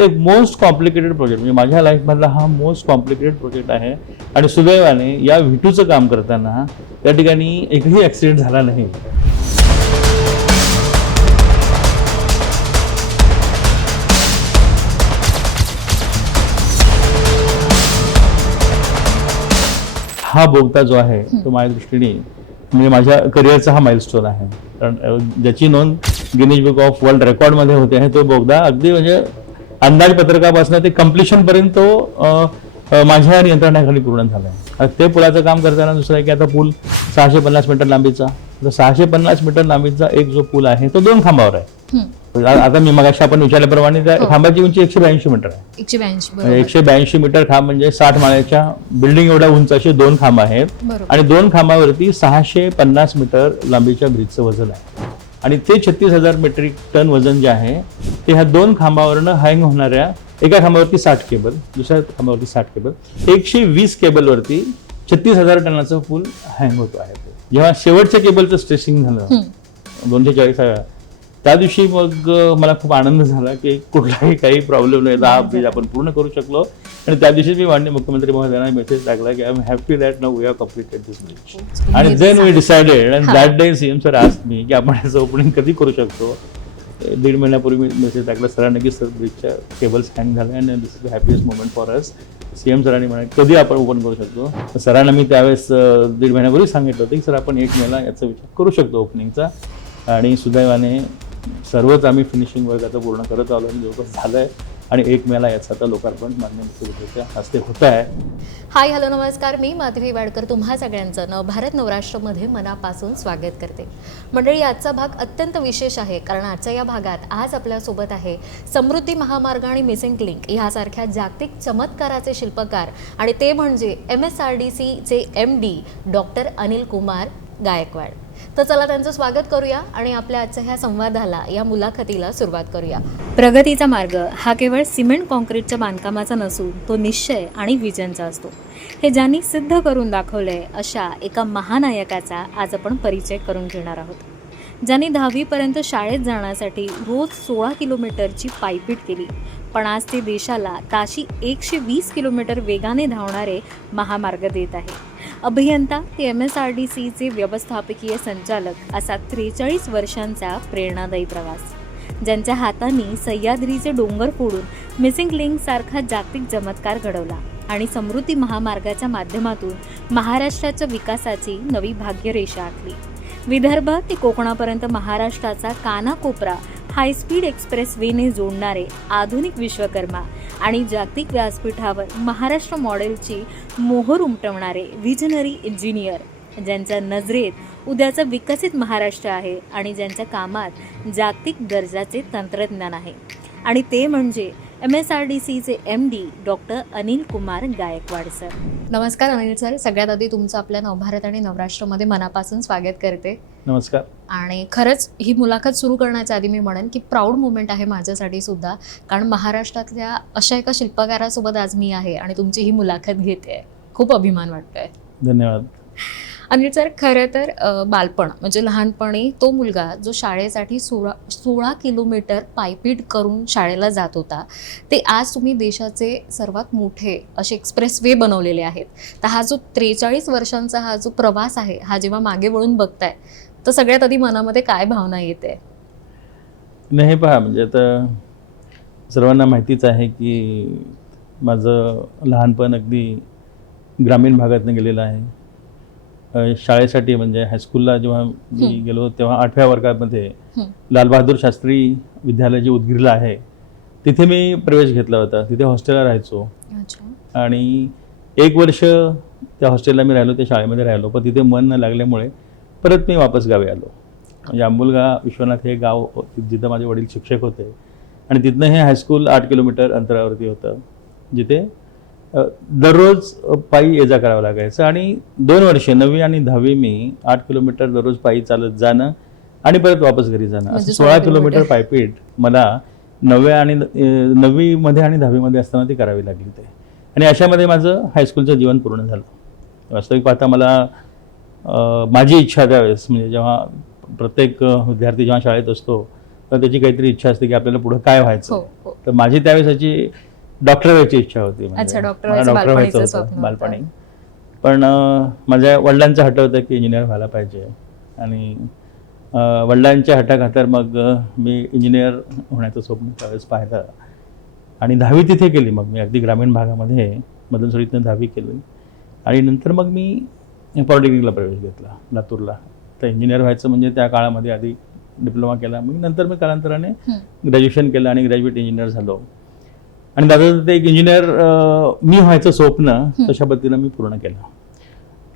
एक most complicated project, म्हणजे माझ्या लाईफमधला हा मोस्ट कॉम्प्लिकेटेड प्रोजेक्ट आहे. आणि सुदैवाने या व्ही2चं काम करताना त्या ठिकाणी एकही ॲक्सिडेंट झाला नाही. हा बोगदा जो आहे तो माझ्या दृष्टीने म्हणजे माझ्या करिअरचा हा माइलस्टोन आहे. कारण ज्याची नोंद गिनीज बुक ऑफ वर्ल्ड रेकॉर्डमध्ये होते आहे तो बोगदा अगदी म्हणजे अंदाजपत्रकापासून ते कम्प्लिशन पर्यंत तो माझ्या नियंत्रणाखाली पूर्ण झाला आहे. ते पुलाचं काम करताना दुसरं आहे की आता पूल 650 मीटर लांबीचा, तर 650 मीटर लांबीचा एक जो पूल आहे तो 2 खांबावर आहे. आता मी मगाशी आपण विचारल्याप्रमाणे त्या खांबाची उंची 182 मीटर आहे. 182 मीटर खांब म्हणजे 60 माळ्याच्या बिल्डिंग एवढ्या उंच असे 2 खांब आहेत. आणि 2 खांबावरती 650 मीटर लांबीच्या ब्रिजचं वजन आहे. आणि ते 36,000 मेट्रिक टन वजन जे आहे ते ह्या 2 खांबावरनं हँग होणाऱ्या, एका खांबावरती 60 केबल, दुसऱ्या खांबावरती 60 केबल, 120 केबलवरती 36,000 टनाचा पूल हँग होतो आहे. जेव्हा शेवटच्या केबलचं स्ट्रेसिंग झालं 240, त्या दिवशी मग मला खूप आनंद झाला की कुठलाही काही प्रॉब्लेम नाही, हा ब्रिज आपण पूर्ण करू शकलो. आणि त्या दिवशी मी माननीय मुख्यमंत्री महोदयांना मेसेज टाकला की I am happy that now we have completed this bridge. आणि then we decided and that day CM sir asked me की आपण याचं ओपनिंग कधी करू शकतो. 1.5 महिन्यापूर्वी मी मेसेज टाकला सरांना की सर ब्रिजच्या केबल्स हँग झाल्या and this is the happiest moment for us. CM सरांनी म्हणाले कधी आपण ओपन करू शकतो. सरांना मी त्यावेळेस 1.5 महिन्यापूर्वी सांगितलं होतं की सर आपण 1 मेला याचा विचार करू शकतो ओपनिंगचा. आणि सुदैवाने सर्वच आम्ही फिनिशिंग वर्क आता पूर्ण करत आलो आणि जवळपास झालं आहे. आणि 1 मेला याचं आता लोकार्पण माननीय मुख्यमंत्र्यांच्या हस्ते होत आहे. हाय हॅलो नमस्कार, मी माधवी वाडकर तुम्हा सगळ्यांचं नवभारत नवराष्ट्रमध्ये मनापासून स्वागत करते. मंडळी, आजचा भाग अत्यंत विशेष आहे कारण आजच्या या भागात आज आपल्यासोबत आहे समृद्धी महामार्ग आणि मिसिंग लिंक यासारख्या जागतिक चमत्काराचे शिल्पकार आणि ते म्हणजे MSRDCचे MD डॉक्टर अनिल कुमार गायकवाड. तर चला त्यांचं स्वागत करूया आणि आपल्या आजच्या ह्या संवादाला, या मुलाखतीला सुरुवात करूया. प्रगतीचा मार्ग हा केवळ सिमेंट कॉन्क्रीटच्या बांधकामाचा नसून तो निश्चय आणि विजनचा असतो. हे ज्यांनी सिद्ध करून दाखवलंय अशा एका महानायकाचा आज आपण परिचय करून घेणार आहोत. ज्यांनी 10वीपर्यंत शाळेत जाण्यासाठी रोज 16 किलोमीटरची पायपीट केली, पण आज ते देशाला ताशी 120 किलोमीटर वेगाने धावणारे महामार्ग देत आहे. अभियंता ते MSRDCचे व्यवस्थापकीय संचालक असा 43 वर्षांचा प्रेरणादायी प्रवास. ज्यांच्या हातांनी सह्याद्रीचे डोंगर फोडून मिसिंग लिंक सारखा जागतिक चमत्कार घडवला आणि समृद्धी महामार्गाच्या माध्यमातून महाराष्ट्राच्या विकासाची नवी भाग्यरेषा आखली. विदर्भ ते कोकणापर्यंत महाराष्ट्राचा कानाकोपरा हायस्पीड एक्सप्रेस वेने जोडणारे आधुनिक विश्वकर्मा आणि जागतिक व्यासपीठावर महाराष्ट्र मॉडेलची मोहर उमटवणारे विजनरी इंजिनियर, ज्यांच्या नजरेत उद्याचा विकसित महाराष्ट्र आहे आणि ज्यांच्या कामात जागतिक दर्जाचे तंत्रज्ञान आहे, आणि ते म्हणजे MSRDCचे MD doctor Anil Kumar Gaikwad sir. नमस्कार अनिल सर, सगळ्यात आधी तुमचं आपल्या नवभारत आणि नवराष्ट्रमध्ये मनापासून स्वागत करते. नमस्कार. आणि खरंच ही मुलाखत सुरू करण्याच्या आधी मी म्हणेन की प्राऊड मोमेंट आहे माझ्यासाठी सुद्धा, कारण महाराष्ट्रातल्या अशा एका शिल्पकारासोबत आज मी आहे आणि तुमची ही मुलाखत घेते. खूप अभिमान वाटतोय. धन्यवाद. अनिल सर, खरं तर बालपण म्हणजे लहानपणी तो मुलगा जो शाळेसाठी 16 किलोमीटर पायपीट करून शाळेला जात होता, ते आज तुम्ही देशाचे सर्वात मोठे असे एक्सप्रेस वे बनवलेले आहेत. तर हा जो 43 वर्षांचा हा जो प्रवास आहे, हा जेव्हा मागे वळून बघताय तर सगळ्यात आधी मनामध्ये काय भावना येते? नाही, पहा, म्हणजे आता सर्वांना माहितीच आहे की माझं लहानपण अगदी ग्रामीण भागातनं गेलेलं आहे. शाळेसाठी म्हणजे हायस्कूलला जेव्हा मी गेलो तेव्हा 8व्या वर्गामध्ये लालबहादूर शास्त्री विद्यालय जे उदगीरला आहे तिथे मी प्रवेश घेतला होता. तिथे हॉस्टेलला राहायचो. आणि 1 वर्ष त्या हॉस्टेलला मी राहिलो, त्या शाळेमध्ये राहिलो, पण तिथे मन न लागल्यामुळे परत मी वापस गावी आलो. म्हणजे आंबुलगा विश्वनाथ हे गाव जिथं माझे वडील शिक्षक होते आणि तिथनं हे हायस्कूल 8 किलोमीटर अंतरावरती होतं, जिथे दररोज पायी ये जा करावं लागायचं. आणि 2 वर्ष 9वी आणि 10वी मी 8 किलोमीटर दररोज पायी चालत जाणं आणि परत वापस घरी जाणं, असं 16 किलोमीटर पायपीट मला 9वीमध्ये आणि 10वीमध्ये असताना ती करावी लागली ते. आणि अशामध्ये माझं हायस्कूलचं जीवन पूर्ण झालं. वास्तविक पाहता मला माझी इच्छा त्यावेळेस, म्हणजे जेव्हा प्रत्येक विद्यार्थी जेव्हा शाळेत असतो त्याची काहीतरी इच्छा असते की आपल्याला पुढे काय व्हायचं. हो, हो. तर माझी त्यावेळेस अशी डॉक्टर व्हायची इच्छा होती. अच्छा, डॉक्टर मला व्हायचं डॉक्टर व्हायचं बालपणीचं होतं स्वप्न बालपणी. होतं. पण माझ्या वडिलांचं हट्ट होतं की इंजिनियर व्हायला पाहिजे आणि वडिलांच्या हट्टाखातर मग मी इंजिनियर होण्याचं स्वप्न त्यावेळेस पाहिलं आणि 10वी तिथे केली. मग मी अगदी ग्रामीण भागामध्ये मदनसोडीतनं 10वी केली आणि नंतर मग मी पॉलिटेक्निकला प्रवेश घेतला लातूरला. तर इंजिनियर व्हायचं म्हणजे त्या काळामध्ये आधी डिप्लोमा केला, मग नंतर मी कालांतराने ग्रॅज्युएशन केलं आणि ग्रॅज्युएट इंजिनियर झालो. आणि दादा ते एक इंजिनियर मी व्हायचं स्वप्न तशा पद्धतीनं मी पूर्ण केलं.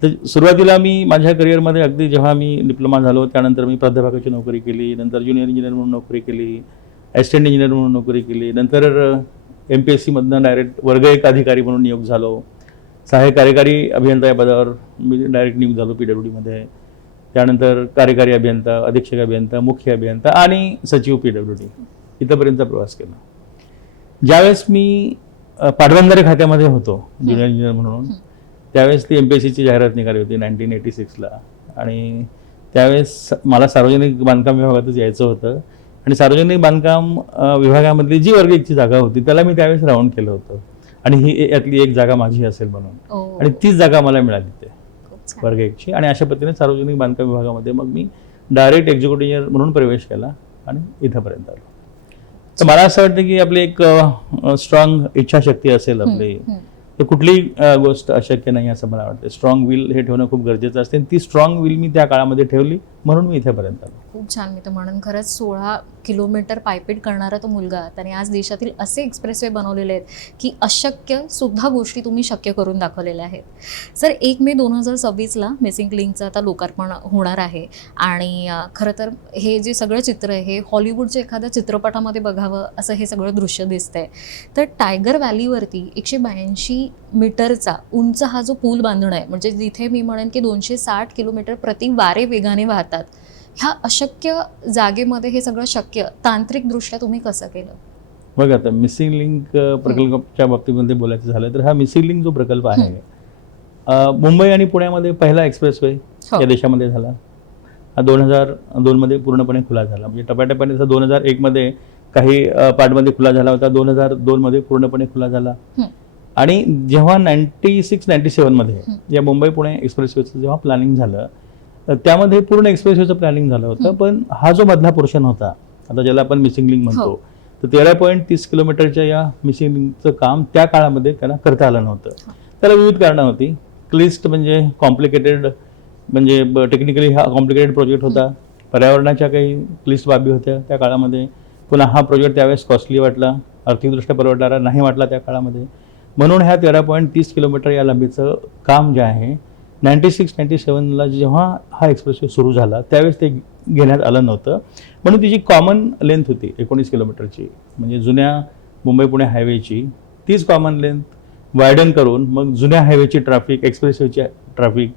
तर सुरुवातीला मी माझ्या करिअरमध्ये अगदी जेव्हा मी डिप्लोमा झालो त्यानंतर मी प्राध्यापकाची नोकरी केली, नंतर ज्युनियर इंजिनियर म्हणून नोकरी केली, असिस्टंट इंजिनियर म्हणून नोकरी केली, नंतर MPSCमधनं डायरेक्ट वर्ग 1 अधिकारी म्हणून नियुक्त झालो. सहाय्यक कार्यकारी अभियंता या पदावर मी डायरेक्ट नियुक्त झालो PWDमध्ये. त्यानंतर कार्यकारी अभियंता, अधीक्षक अभियंता, मुख्य अभियंता आणि सचिव PWD इथंपर्यंत प्रवास केला. ज्यावेळेस मी पाटबंधारे खात्यामध्ये होतो ज्युनियर इंजिनियर म्हणून, त्यावेळेस ती MPSCची जाहिरात निघाली होती 1986ला आणि त्यावेळेस मला सार्वजनिक बांधकाम विभागातच यायचं होतं आणि सार्वजनिक बांधकाम विभागामधली जी वर्ग 1ची जागा होती त्याला मी त्यावेळेस राऊंड केलं होतं आणि ही यातली एक जागा माझी असेल म्हणून आणि तीच जागा मला मिळाली ते वर्ग 1ची. आणि अशा पद्धतीने सार्वजनिक बांधकाम विभागामध्ये मग मी डायरेक्ट एक्झिक्युटिव्ह इंजिनियर म्हणून प्रवेश केला आणि इथंपर्यंत आलो. तर मला असं वाटतं की आपली एक स्ट्रॉंग इच्छाशक्ती असेल आपली तर कुठलीही गोष्ट अशक्य नाही असं मला वाटतं. स्ट्रॉंग विल हे ठेवणं खूप गरजेचं असते आणि ती स्ट्रॉंग विल मी त्या काळामध्ये ठेवली म्हणून मी इथेपर्यंत आलो. खूप छान. मी तर म्हणून खरंच 16 किलोमीटर पायपीट करणारा तो मुलगा, त्याने आज देशातील असे एक्सप्रेसवे बनवलेले आहेत की अशक्य सुद्धा गोष्टी तुम्ही शक्य करून दाखवलेल्या आहेत. सर, 1 मे 2026ला मिसिंग लिंकचं आता लोकार्पण होणार आहे आणि खरं तर हे जे सगळं चित्र आहे हे हॉलिवूडच्या एखाद्या चित्रपटामध्ये बघावं असं हे सगळं दृश्य दिसतंय. तर टायगर व्हॅलीवरती 182 मीटरचा उंच हा जो पूल बांधणं आहे, म्हणजे जिथे मी म्हणेन की 260 किलोमीटर प्रति वारे वेगाने वाहतात, ह्या अशक्य जागेमध्ये हे सगळं शक्य तांत्रिकदृष्ट्या तुम्ही कसं केलं? बघा, आता मिसिंग लिंक प्रकल्पाच्या बाबतीमध्ये बोलायचं झालं तर हा मिसिंग लिंक जो प्रकल्प आहे मुंबई आणि पुण्यामध्ये पहिला एक्सप्रेसवे या देशामध्ये झाला. हा 2002 मध्ये पूर्णपणे खुला झाला. म्हणजे टप्प्याटप्प्याने 2001 काही पार्टमध्ये खुला झाला होता, 2002 मध्ये पूर्णपणे खुला झाला. आणि जेव्हा 96-97 मध्ये या मुंबई पुणे एक्सप्रेसवेचं जेव्हा प्लॅनिंग झालं त्यामध्ये पूर्ण एक्सप्रेसवेचं प्लॅनिंग झालं होतं. पण हा जो मधला पोर्शन होता आता ज्याला आपण मिसिंग लिंक म्हणतो, तर 13.30 किलोमीटरच्या या मिसिंग लिंकचं काम त्या काळामध्ये त्यांना करता आलं नव्हतं. त्याला विविध कारणं होती. क्लिष्ट म्हणजे कॉम्प्लिकेटेड, म्हणजे टेक्निकली हा कॉम्प्लिकेटेड प्रोजेक्ट होता. पर्यावरणाच्या काही क्लिष्ट बाबी होत्या त्या काळामध्ये. पुन्हा हा प्रोजेक्ट त्यावेळेस कॉस्टली वाटला, आर्थिकदृष्ट्या परवडणारा नाही वाटला त्या काळामध्ये. म्हणून ह्या 13.30 किलोमीटर या लांबीचं काम जे आहे 96-97ला जेव्हा हा एक्सप्रेसवे सुरू झाला त्यावेळेस ते घेण्यात आलं नव्हतं. म्हणून तिची कॉमन लेंथ होती 19 किलोमीटरची, म्हणजे जुन्या मुंबई पुणे हायवेची तीच कॉमन लेंथ वायडन करून मग जुन्या हायवेची ट्रॅफिक, एक्सप्रेसवेची ट्रॅफिक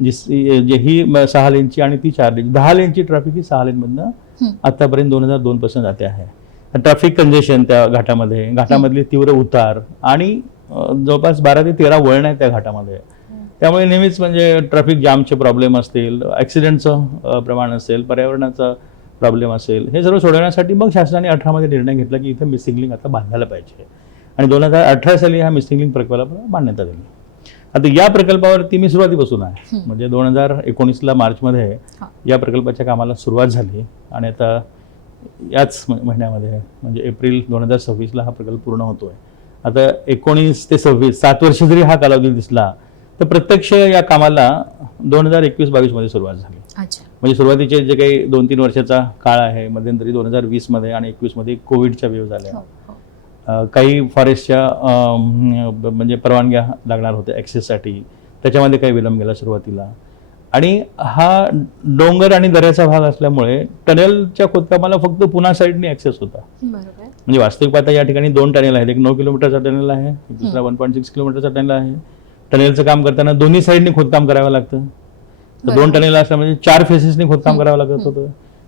जी ही 6 लेनची आणि ती 4 लेन, 10 लेनची ट्रॅफिक ही 6 लेनमधनं आतापर्यंत 2002 पासून जाते आहे. ट्रॅफिक कंजेशन त्या घाटामधली तीव्र उतार आणि जवळपास 12 ते 13 वळण आहेत त्या घाटामध्ये. त्यामुळे नेहमीच म्हणजे ट्रॅफिक जामचे प्रॉब्लेम असतील, ॲक्सिडेंटचं प्रमाण असेल, पर्यावरणाचा प्रॉब्लेम असेल, हे सर्व सोडवण्यासाठी मग शासनाने 18 मध्ये निर्णय घेतला की इथे मिसिंग लिंक आता बांधायला पाहिजे आणि 2018 साली हा मिसिंग लिंक प्रकल्पाला मान्यता दिली. आता या प्रकल्पावरती मी सुरुवातीपासून आहे, म्हणजे 2019ला मार्चमध्ये या प्रकल्पाच्या कामाला सुरुवात झाली आणि आता याच महिन्यामध्ये म्हणजे एप्रिल 2026ला हा प्रकल्प पूर्ण होतोय. आता 19 ते 26 7 वर्ष जरी हा कालावधी दिसला तर प्रत्यक्ष या कामाला 2021-22 मध्ये सुरुवात झाली. म्हणजे सुरुवातीचे जे काही 2-3 वर्षाचा काळ आहे, मध्यंतरी 2020 मध्ये आणि 21 मध्ये कोविडच्या वेव्ह झाल्या. काही फॉरेस्टच्या म्हणजे परवानग्या लागणार होत्या ॲक्सेससाठी, त्याच्यामध्ये काही विलंब गेला सुरुवातीला. आणि हा डोंगर आणि दऱ्याचा भाग असल्यामुळे टनेलच्या खोदकामाला फक्त पुणा साईडने ॲक्सेस होता. म्हणजे वास्तविक पाहता या ठिकाणी 2 टनेल आहेत. एक 9 किलोमीटरचा टनेल आहे, दुसरा 1.6 किलोमीटरचा टनेल आहे. टनेलचं काम करताना दोन्ही साईडने खोदकाम करावं लागतं. तर 2 टनेल असल्या म्हणजे 4 फेसेसने खोदकाम करावं लागत होतं.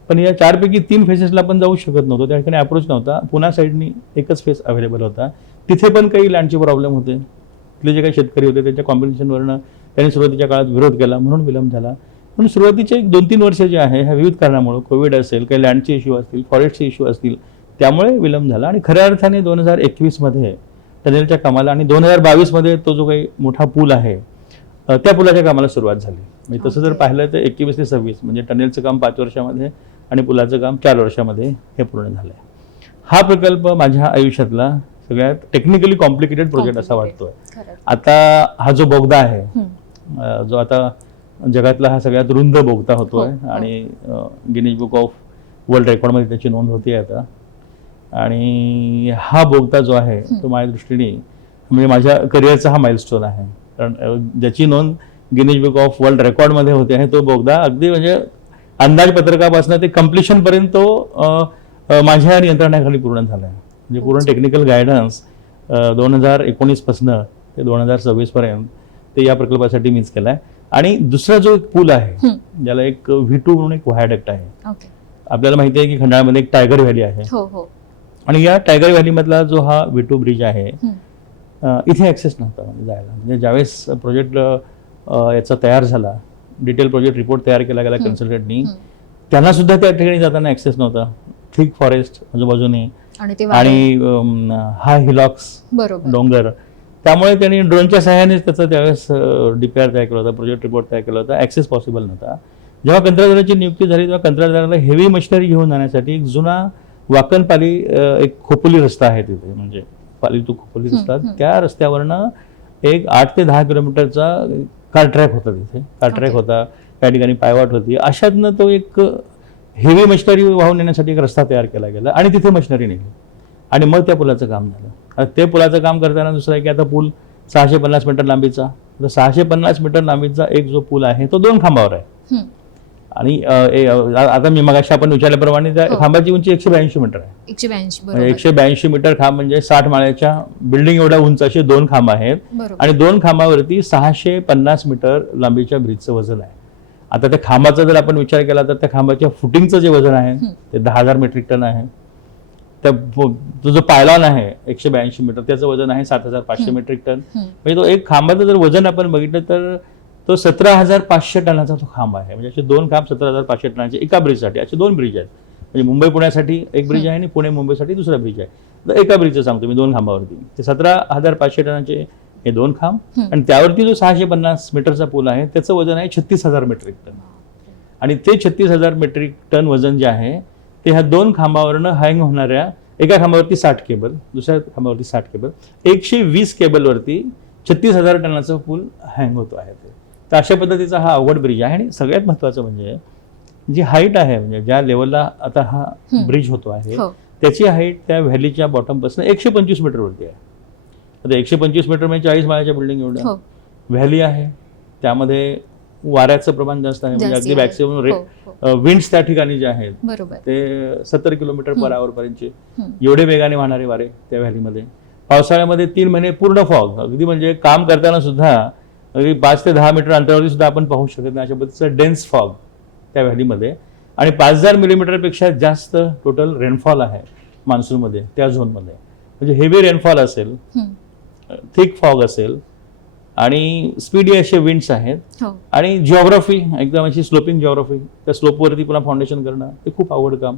पण या 4 पैकी 3 फेसेसला आपण जाऊ शकत नव्हतो, त्या ठिकाणी अप्रोच नव्हता. पुन्हा साईडनी एकच फेस अवेलेबल होता. तिथे पण काही लँडचे प्रॉब्लेम होते. तिथले जे काही शेतकरी होते त्यांच्या कॉम्बिनेशनवरनं त्यांनी सुरुवातीच्या काळात विरोध केला म्हणून विलंब झाला. पण सुरुवातीचे एक 2-3 वर्ष जे आहे ह्या विविध कारणामुळे कोविड असेल, काही लँडचे इश्यू असतील, फॉरेस्टचे इश्यू असतील, त्यामुळे विलंब झाला. आणि खऱ्या अर्थाने 2021 मध्ये टनेलच्या कामाला आणि 2022 मध्ये तो जो काही मोठा पूल आहे त्या पुलाच्या कामाला सुरुवात झाली. म्हणजे तसं जर पाहिलं तर 21 ते 26 म्हणजे टनेलचं काम 5 वर्षामध्ये आणि पुलाचं काम 4 वर्षामध्ये हे पूर्ण झालंय. हा प्रकल्प माझ्या आयुष्यातला सगळ्यात टेक्निकली कॉम्प्लिकेटेड प्रोजेक्ट असा वाटतोय. आता हा जो बोगदा आहे जो आता जगातला हा सगळ्यात रुंद बोगदा होतोय आणि गिनीज बुक ऑफ वर्ल्ड रेकॉर्डमध्ये त्याची नोंद होती आता. आणि हा बोगदा जो आहे तो माझ्या दृष्टीने म्हणजे माझ्या करिअरचा हा माइलस्टोन आहे. कारण ज्याची नोंद गिनीज बुक ऑफ वर्ल्ड रेकॉर्डमध्ये होते आहे तो बोगदा अगदी म्हणजे अंदाजपत्रकापासून ते कम्प्लिशन पर्यंत तो माझ्या नियंत्रणाखाली पूर्ण झाला आहे. म्हणजे पूर्ण टेक्निकल गायडन्स 2019 पासून ते 2026 पर्यंत ते या प्रकल्पासाठी मीच केलाय. आणि दुसरा जो एक पूल आहे ज्याला एक V2 म्हणून एक व्हायडक्ट आहे. आपल्याला माहिती आहे की खंडाळमध्ये एक टायगर व्हॅली आहे आणि या टायगर व्हॅली मधला जो हा V2 ब्रिज आहे इथे ऍक्सेस नव्हता म्हणजे जायला. म्हणजे ज्यावेळेस प्रोजेक्ट याचा तयार झाला, डिटेल प्रोजेक्ट रिपोर्ट तयार केला गेला कन्सल्टंटनी, त्यांना सुद्धा त्या ठिकाणी जाताना ऍक्सेस नव्हता. थिक फॉरेस्ट आजूबाजूने आणि हा हिलॉक्स डोंगर, त्यामुळे त्यांनी ड्रोनच्या सहाय्यानेच त्याचा त्यावेळेस DPR तयार केला होता, प्रोजेक्ट रिपोर्ट तयार केला होता. ऍक्सेस पॉसिबल नव्हता. जेव्हा कंत्राटदाराची नियुक्ती झाली तेव्हा कंत्राटदाराला हेवी मशिनरी घेऊन जाण्यासाठी एक जुना वाकण पाली एक खोपोली रस्ता आहे तिथे, म्हणजे पाली टू खोपोली रस्ता, त्या रस्त्यावरनं एक 8 ते 10 किलोमीटरचा कार ट्रॅक होता. तिथे कार ट्रॅक होता, त्या ठिकाणी पायवाट होती. अशातनं तो एक हेवी मशिनरी वाहून नेण्यासाठी एक रस्ता तयार केला गेला आणि तिथे मशिनरी नेली आणि मग त्या पुलाचं काम झालं. ते पुलाचं काम करताना दुसरं आहे की आता पूल 650 मीटर लांबीचा, 650 मीटर लांबीचा एक जो पूल आहे तो 2 खांबावर आहे. आणि आता मी मगाशी आपण विचारल्याप्रमाणे त्या खांबाची उंची 182 मीटर आहे. 182 मीटर खांब म्हणजे 60 माळ्याच्या बिल्डिंग एवढ्या उंच असे 2 खांब आहेत आणि 2 खांबावरती 650 मीटर लांबीच्या ब्रिजचं वजन आहे. आता त्या खांबाचा जर आपण विचार केला तर त्या खांबाच्या फुटिंगचं जे वजन आहे ते 10,000 मेट्रिक टन आहे. त्या तो जो पायलॉन आहे 182 मीटर त्याचं वजन आहे 7,500 मेट्रिक टन. म्हणजे तो एक खांबाचं जर वजन आपण बघितलं तर तो 17,500 टनाचा तो खांब आहे. म्हणजे असे 2 खांब 17,500 टनाचे एका ब्रिजसाठी. असे 2 ब्रिज आहेत. म्हणजे मुंबई पुण्यासाठी एक ब्रिज आहे आणि पुणे मुंबईसाठी दुसरा ब्रिज आहे. तर एका ब्रिजचं सांगतो मी 2 खांबावरती ते 17,500 टनाचे हे 2 खांब आणि त्यावरती जो 650 मीटरचा पूल आहे त्याचं वजन आहे 36,000 मेट्रिक टन. आणि ते 36,000 मेट्रिक टन वजन जे आहे ते ह्या 2 खांबावरनं हँग होणाऱ्या एका खांबावरती 60 केबल, दुसऱ्या खांबावरती 60 केबल, 120 केबलवरती 36,000 टनाचा पूल हँग होतो आहे. तर अशा पद्धतीचा हा अवघड ब्रिज आहे. आणि सगळ्यात महत्त्वाचं म्हणजे जी हाईट आहे, म्हणजे ज्या लेवलला आता हा ब्रिज होतो आहे त्याची हाईट त्या व्हॅलीच्या बॉटमपासून 125 मीटरवरती आहे. आता 125 मीटर म्हणजे 40 माळ्याच्या बिल्डिंग एवढं व्हॅली आहे. त्यामध्ये वाऱ्याचं प्रमाण जास्त आहे. म्हणजे अगदी मॅक्सिमम विंड्स त्या ठिकाणी जे आहेत ते 70 किलोमीटर पर आवर पर्यंतचे एवढे वेगाने वाहणारे वारे त्या व्हॅलीमध्ये. पावसाळ्यामध्ये 3 महिने पूर्ण फॉग, अगदी म्हणजे काम करताना सुद्धा अगदी 5 ते 10 मीटर अंतरावरती सुद्धा आपण पाहू शकत नाही अशा पद्धतीचं डेन्स फॉग त्या व्हॅलीमध्ये. आणि 5,000 मिलीमीटरपेक्षा जास्त टोटल रेनफॉल आहे मान्सूनमध्ये त्या झोनमध्ये. म्हणजे हेवी रेनफॉल असेल, थिक फॉग असेल आणि स्पीडी असे विंड्स आहेत. आणि जिओग्राफी एकदम अशी स्लोपिंग जिओग्राफी, त्या स्लोपवरती पुन्हा फाउंडेशन करणं ते खूप अवघड काम.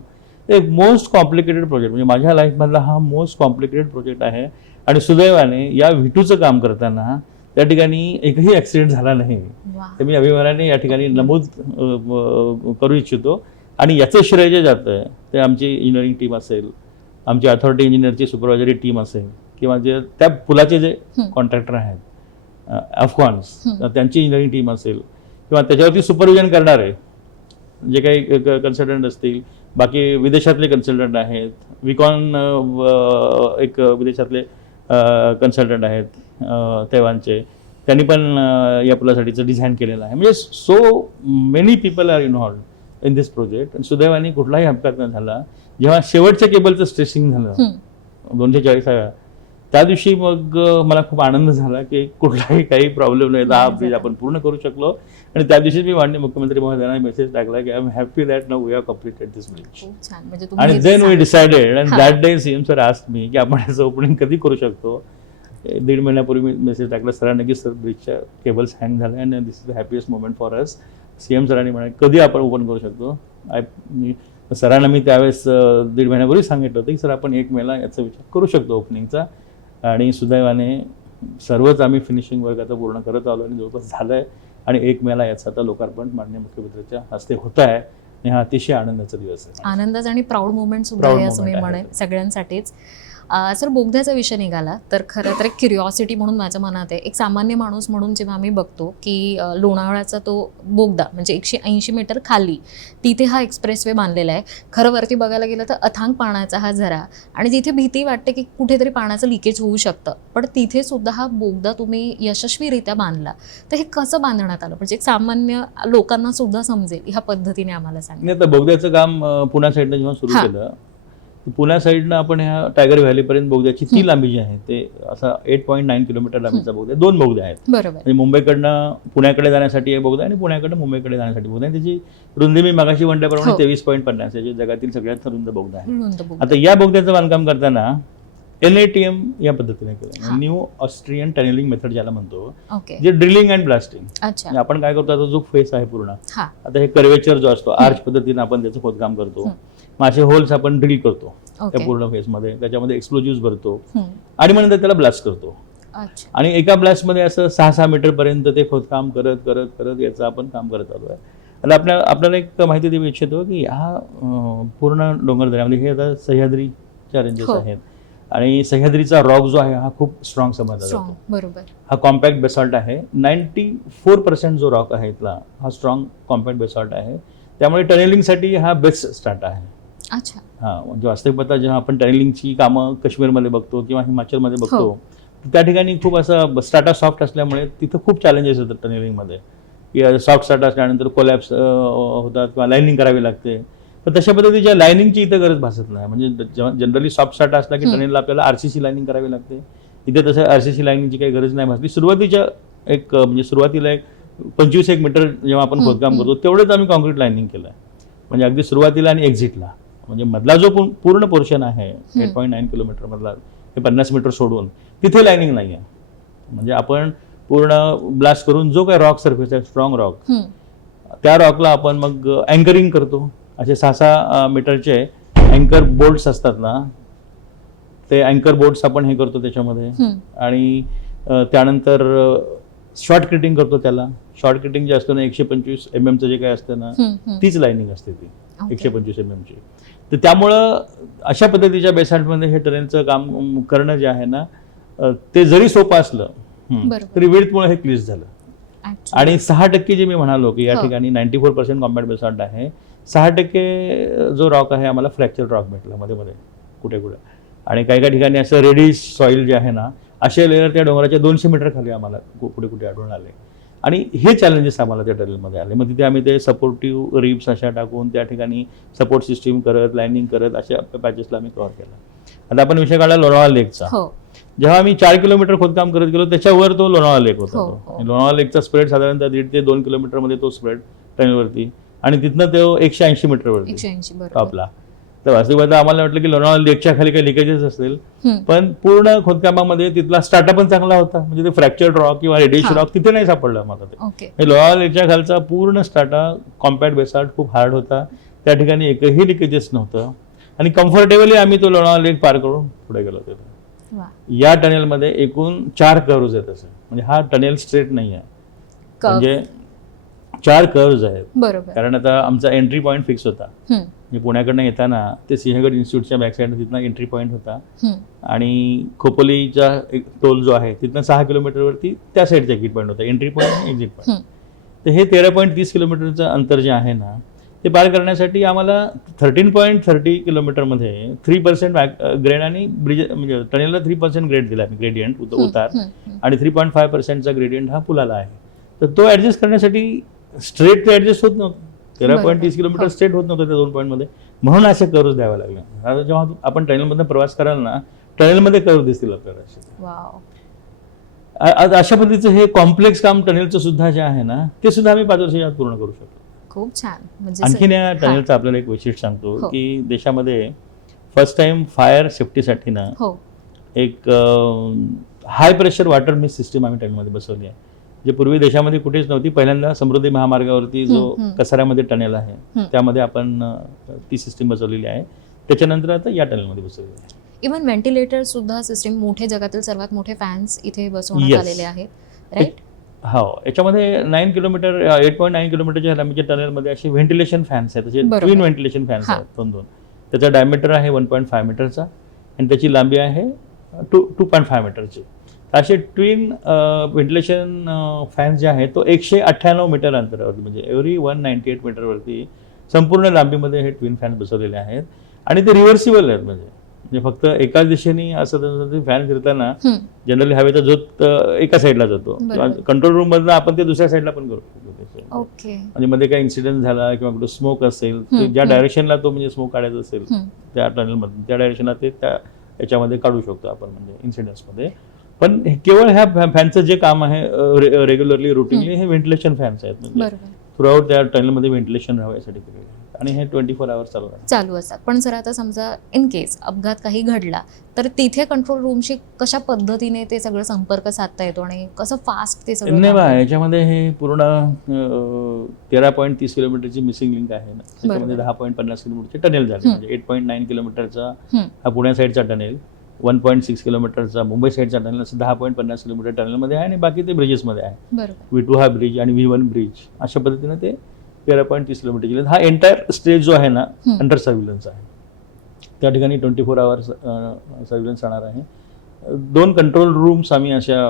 ते मोस्ट कॉम्प्लिकेटेड प्रोजेक्ट म्हणजे माझ्या लाईफमधला हा मोस्ट कॉम्प्लिकेटेड प्रोजेक्ट आहे. आणि सुदैवाने या V2चं काम करताना त्या ठिकाणी एकही ऍक्सिडेंट झाला नाही. ते मी अभिमानाने या ठिकाणी नमूद करू इच्छितो. आणि याचं श्रेय जे जातं ते आमची इंजिनिअरिंग टीम असेल, आमची अथॉरिटी इंजिनिअरची सुपरवायझरी टीम असेल किंवा जे त्या पुलाचे जे कॉन्ट्रॅक्टर आहेत ऑफकोर्स त्यांची इंजिनिअरिंग टीम असेल किंवा त्याच्यावरती सुपरविजन करणारे जे काही कन्सल्टंट असतील, बाकी विदेशातले कन्सल्टंट आहेत, विकॉन एक विदेशातले कन्सल्टंट आहेत तैवानचे, त्यांनी पण या पुलासाठीचं डिझाईन केलेलं आहे. म्हणजे so many people are involved in this project. आणि सुदैवाने कुठलाही अपघात न झाला. जेव्हा शेवटच्या केबलचं स्ट्रेसिंग झालं 240 त्या दिवशी मग मला खूप आनंद झाला की कुठलाही काही प्रॉब्लेम नाही, हा ब्रिज आपण पूर्ण करू शकलो. आणि त्या दिवशी मी माननीय मुख्यमंत्री महोदयांना मेसेज टाकला की I am happy that now we have completed this bridge. आणि then we decided and that day CM sir asked me की आपण याचं ओपनिंग कधी करू शकतो. 1.5 महिन्यापूर्वी मी मेसेज टाकला सरांना की सर ब्रिजच्या केबल्स हँग झाल्या and this is the happiest moment for us. CM सरांनी म्हणाले कधी आपण ओपन करू शकतो. सरांना मी त्यावेळेस 1.5 महिन्यापूर्वी सांगितलं होतं की सर आपण 1 मेला याचा विचार करू शकतो ओपनिंगचा. आणि सुदैवाने सर्वच आम्ही फिनिशिंग वर्क आता पूर्ण करत आलो आणि जवळपास झालं आहे. आणि 1 मेला याचं आता लोकार्पण माननीय मुख्यमंत्र्यांच्या हस्ते होत आहे आणि हा अतिशय आनंदाचा दिवस आहे. आनंदाचा आणि प्राऊड मुवमेंट सुद्धा आहे असं मी म्हणेन सगळ्यांसाठीच. सर बोगद्याचा विषय निघाला तर खरं तर एक क्युरिओसिटी म्हणून माझ्या मनात आहे. एक सामान्य माणूस म्हणून जेव्हा आम्ही बघतो की लोणावळ्याचा तो बोगदा म्हणजे 180 मीटर खाली तिथे हा एक्सप्रेसवे बांधलेला आहे. खरं वरती बघायला गेलं तर अथांग पाण्याचा हा झरा आणि तिथे भीती वाटते की कुठेतरी पाण्याचं लिकेज होऊ शकतं. पण तिथे सुद्धा हा बोगदा तुम्ही यशस्वीरित्या बांधला. तर हे कसं बांधण्यात आलं म्हणजे एक सामान्य लोकांना सुद्धा समजेल ह्या पद्धतीने आम्हाला सांगा. आता बोगद्याचं काम पुण्या साईडनं जेव्हा सुरू केलं पुण्या साईडनं आपण ह्या टायगर व्हॅलीपर्यंत बोगद्याची ती लांबी जी आहे ते असा 8.9 किलोमीटर लांबीचा बोगदा. 2 बोगदे आहेत. बरोबर. म्हणजे मुंबईकडनं पुण्याकडे जाण्यासाठी एक बोगदा आणि पुण्याकडनं मुंबईकडे जाण्यासाठी बोगदा. आणि त्याची रुंदी मी मगाशी म्हटल्याप्रमाणे 23.50 याची जगातील सगळ्यात रुंद बोगदा आहे. आता या बोगद्याचं बांधकाम करताना NATM या पद्धतीने केलं. न्यू ऑस्ट्रियन टनेलिंग मेथड ज्याला म्हणतो, जे ड्रिलिंग अँड ब्लास्टिंग. आपण काय करतो आता जो फेस आहे पूर्ण आता हे कर्वेचर जो असतो आर्च पद्धतीने आपण त्याचं खोदकाम करतो. असे होल्स आपण ड्रिल करतो त्या पूर्ण फेसमध्ये. त्याच्यामध्ये एक्सप्लोजिव्स भरतो आणि मग नंतर त्याला ब्लास्ट करतो. आणि एका ब्लास्टमध्ये असं 6-6 मीटर पर्यंत ते खोदकाम करत करत करत याचं आपण काम करत आलो आहे. आता आपल्याला एक माहिती देऊ इच्छितो की हा पूर्ण डोंगरदऱ्यामध्ये हे आता सह्याद्रीच्या रेंजेस आहेत आणि सह्याद्रीचा रॉक जो आहे हा खूप स्ट्रॉंग समजला जातो. बरोबर. हा कॉम्पॅक्ट बेसॉल्ट आहे. 94% जो रॉक आहे इथला हा स्ट्रॉंग कॉम्पॅक्ट बेसॉल्ट आहे. त्यामुळे टनेलिंगसाठी हा बेस्ट स्टार्ट आहे. अच्छा. म्हणजे वास्तविकता जेव्हा आपण टनेलिंगची कामं काश्मीरमध्ये बघतो किंवा हिमाचलमध्ये बघतो त्या ठिकाणी खूप असं स्टार्टा सॉफ्ट असल्यामुळे तिथं खूप चॅलेंजेस होतात टनेलिंगमध्ये की सॉफ्ट स्टार्टा असल्यानंतर कोलॅप्स होतात किंवा लाईनिंग करावी लागते. पण तशा पद्धतीच्या लाईनिंगची इथं गरज भासत नाही. म्हणजे जनरली सॉफ्ट स्टार्टा असला की टनेलला आपल्याला RCC लाईनिंग करावी लागते. इथे तसं RCC लाईनिंगची काही गरज नाही भासली. सुरुवातीच्या सुरुवातीला एक 25 मीटर जेव्हा आपण खोदकाम करतो तेवढंच आम्ही कॉन्क्रीट लाईनिंग केलं आहे. म्हणजे अगदी सुरुवातीला आणि एक्झिटला म्हणजे मधला जो पूर्ण पोर्शन आहे 8.9 किलोमीटर मधला हे 50 मीटर सोडून तिथे लाईनिंग नाही आहे. म्हणजे आपण पूर्ण ब्लास्ट करून जो काही रॉक सरफेस आहे स्ट्रॉंग रॉक त्या रॉकला आपण मग अँकरिंग करतो. असे 6-6 मीटरचे अँकर बोल्ट्स असतात ना ते अँकर बोल्ट्स आपण हे करतो त्याच्यामध्ये. आणि त्यानंतर शॉर्ट कटिंग करतो त्याला. शॉर्ट कटिंग जे असतं ना 125 mm जे काही असतं ना तीच लाईनिंग असते ती 125 mm ची. तर त्यामुळं अशा पद्धतीच्या बेसॉल्टमध्ये हे टनेलचं काम करणं जे आहे ना ते जरी सोपं असलं तरी विड्थमुळे हे क्लिअर झालं. आणि 6% जे मी म्हणालो की या ठिकाणी 94% कॉम्पॅक्ट बेसॉल्ट आहे. 6% जो रॉक आहे आम्हाला फ्रॅक्चर रॉक भेटला मध्ये मध्ये कुठे कुठे. आणि काही काही ठिकाणी असं रेडिश सॉइल जे आहे ना असे लेअर त्या डोंगराच्या 200 मीटर खाली आम्हाला कुठे कुठे आढळून आले. आणि हे चॅलेंजेस आम्हाला त्या टनेलमध्ये आले. मग तिथे आम्ही ते सपोर्टिव्ह रिब्स अशा टाकून त्या ठिकाणी सपोर्ट सिस्टीम करत लाईनिंग करत अशा पॅचेसला आम्ही कव्हर केला. आता आपण विषय काढला लोणावळा लेकचा. जेव्हा आम्ही 4 किलोमीटर खोदकाम करत गेलो त्याच्यावर तो लोणावळा लेक होता. लोणावळा लेकचा स्प्रेड साधारणतः 1.5 ते 2 किलोमीटरमध्ये तो स्प्रेड टनेलवरती आणि तिथनं तो 180 मीटरवरती टॉपला. तर वास्तविकता आम्हाला वाटलं की लोणावळा लेकच्या खाली काही लिकेजेस असतील पण पूर्ण खोदकामामध्ये तिथला स्टार्टअप पण चांगला होता. म्हणजे ते फ्रॅक्चर्ड रॉक किंवा रेडिश रॉक तिथे नाही सापडलं आम्हाला. ते लोणावळा लेकच्या खालचा पूर्ण स्टार्टा कॉम्पॅक्ट बेसॉल्ट खूप हार्ड होता. त्या ठिकाणी एकही लिकेजेस नव्हतं आणि कम्फर्टेबली आम्ही तो लोणावळा लेक पार करून पुढे गेलो होतो. या टनेलमध्ये एकूण 4 कर्व्ज आहेत. असं म्हणजे हा टनेल स्ट्रेट नाही आहे. म्हणजे 4 कर्व्ज आहेत. कारण आता आमचा एंट्री पॉईंट फिक्स होता. पुण्याकडनं येताना ते सिंहगड इन्स्टिट्यूटच्या बॅक साईडला तिथनं एंट्री पॉईंट होता आणि खोपोलीचा एक टोल जो आहे तिथनं 6 किलोमीटरवरती त्या साईडचा एक्झिट पॉईंट होता. एंट्री पॉईंट आणि एक्झिट पॉईंट. तर हे 13.30 किलोमीटरचं अंतर जे आहे ना ते पार करण्यासाठी आम्हाला 13.30 किलोमीटरमध्ये 3% ग्रेड आणि ब्रिज म्हणजे टनेलला 3% ग्रेड दिला ग्रेडियंट उतार आणि 3.5%चा ग्रेडियंट हा पुलाला आहे. तर तो ऍडजस्ट करण्यासाठी स्ट्रेट ते ऍडजस्ट होत नव्हतं. 13.30 किलोमीटर स्ट्रेट होत नव्हतं त्या 2 पॉईंटमध्ये. म्हणून असे कर्व्ज द्यावे लागले. आता जेव्हा आपण टनेलमधून प्रवास कराल ना टनेलमध्ये कर्व्ह दिसतील आपल्याला. अशा पद्धतीचं हे कॉम्प्लेक्स काम टनेलचं सुद्धा जे आहे ना ते सुद्धा आम्ही 5 वर्षात पूर्ण करू शकतो. खूप छान. आणखीन या टनेलचं आपल्याला एक वैशिष्ट्य सांगतो की देशामध्ये फर्स्ट टाइम फायर सेफ्टीसाठी ना एक हाय प्रेशर वॉटर मिस्ट सिस्टीम आम्ही टनेलमध्ये बसवली आहे. जे पूर्वी देशामध्ये कुठेच नव्हती. पहिल्यांदा समृद्धी महामार्गावरती जो कसाऱ्यामध्ये टनेल आहे त्यामध्ये आपण ती सिस्टीम बसवलेली आहे. त्याच्यानंतर आता या टनेलमध्ये बसवलेली आहे. इव्हन व्हेंटिलेटर सुद्धा सिस्टीम, मोठे जगातील सर्वात मोठे फॅन्स इथे बसवण्यात Yes. आलेले आहेत, राईट? हो, याच्यामध्ये 8.9 किलोमीटरच्या लांबीच्या टनेलमध्ये असे व्हेंटिलेशन फॅन्स आहेत. त्याचे बरोबर. ट्विन व्हेंटिलेशन फॅन्स हा. आहेत 2. त्याचा डायमीटर आहे 1.5 मीटरचा आणि त्याची लांबी आहे 2.5 मीटरची. असे ट्विन व्हेंटिलेशन फॅन्स जे आहेत तो 198 मीटर अंतरावरती, म्हणजे एव्हरी 198 मीटरवरती संपूर्ण लांबीमध्ये हे ट्विन फॅन बसवलेले आहेत. आणि ते रिव्हर्सिबल आहेत. म्हणजे फक्त एकाच दिशेने असं फॅन फिरताना जनरली हवेचा झोत एका साईडला जातो. बरोबर. कंट्रोल रूम मधनं आपण ते दुसऱ्या साईडला पण करू शकतो. ओके. म्हणजे मध्ये काही इन्सिडेंट झाला किंवा कुठं स्मोक असेल तर ज्या डायरेक्शनला तो म्हणजे स्मोक काढायचा असेल त्या टनेलमधून त्या डायरेक्शनला ते त्या याच्यामध्ये काढू शकतो आपण, म्हणजे इन्सिडेंट्समध्ये. पण केवळ ह्या फॅनचं जे काम आहे रेग्युलरली रुटीनली हे व्हेंटिलेशन फॅन्स आहेत. म्हणजे बरोबर. थ्रूआउट त्या टनेलमध्ये व्हेंटिलेशन राहावं यासाठी केलेलं आहे. आणि हे 24 आवर्स चालू असतात. पण जर आता समजा इन केस अपघात काही घडला तर तिथे कंट्रोल रूमशी कशा पद्धतीने ते सगळं संपर्क साधता येतो आणि कसं फास्ट ते सगळं नाही काम बा, याच्यामध्ये हे पूर्ण 13.30 किलोमीटरची मिसिंग लिंक आहे ना, त्याच्यामध्ये 10.50 किलोमीटरचे टनेल झाले. म्हणजे 8.9 किलोमीटरचा हा पुण्या साईडचा टनेल, 1.6 किलोमीटरचा मुंबई साईडचा टनेल, असं 10.50 किलोमीटर टनेलमध्ये आहे. आणि बाकी ते ब्रिजेसमध्ये आहे. बरोबर. V2 हा ब्रिज आणि V1 ब्रिज अशा पद्धतीने ते 13.30 किलोमीटर गेले. हा एंटायर स्टेज जो आहे ना अंडर सर्व्हिलन्स आहे. त्या ठिकाणी 24 आवर्स सर्व्हिलन्स राहणार आहे. 2 कंट्रोल रूम्स आम्ही अशा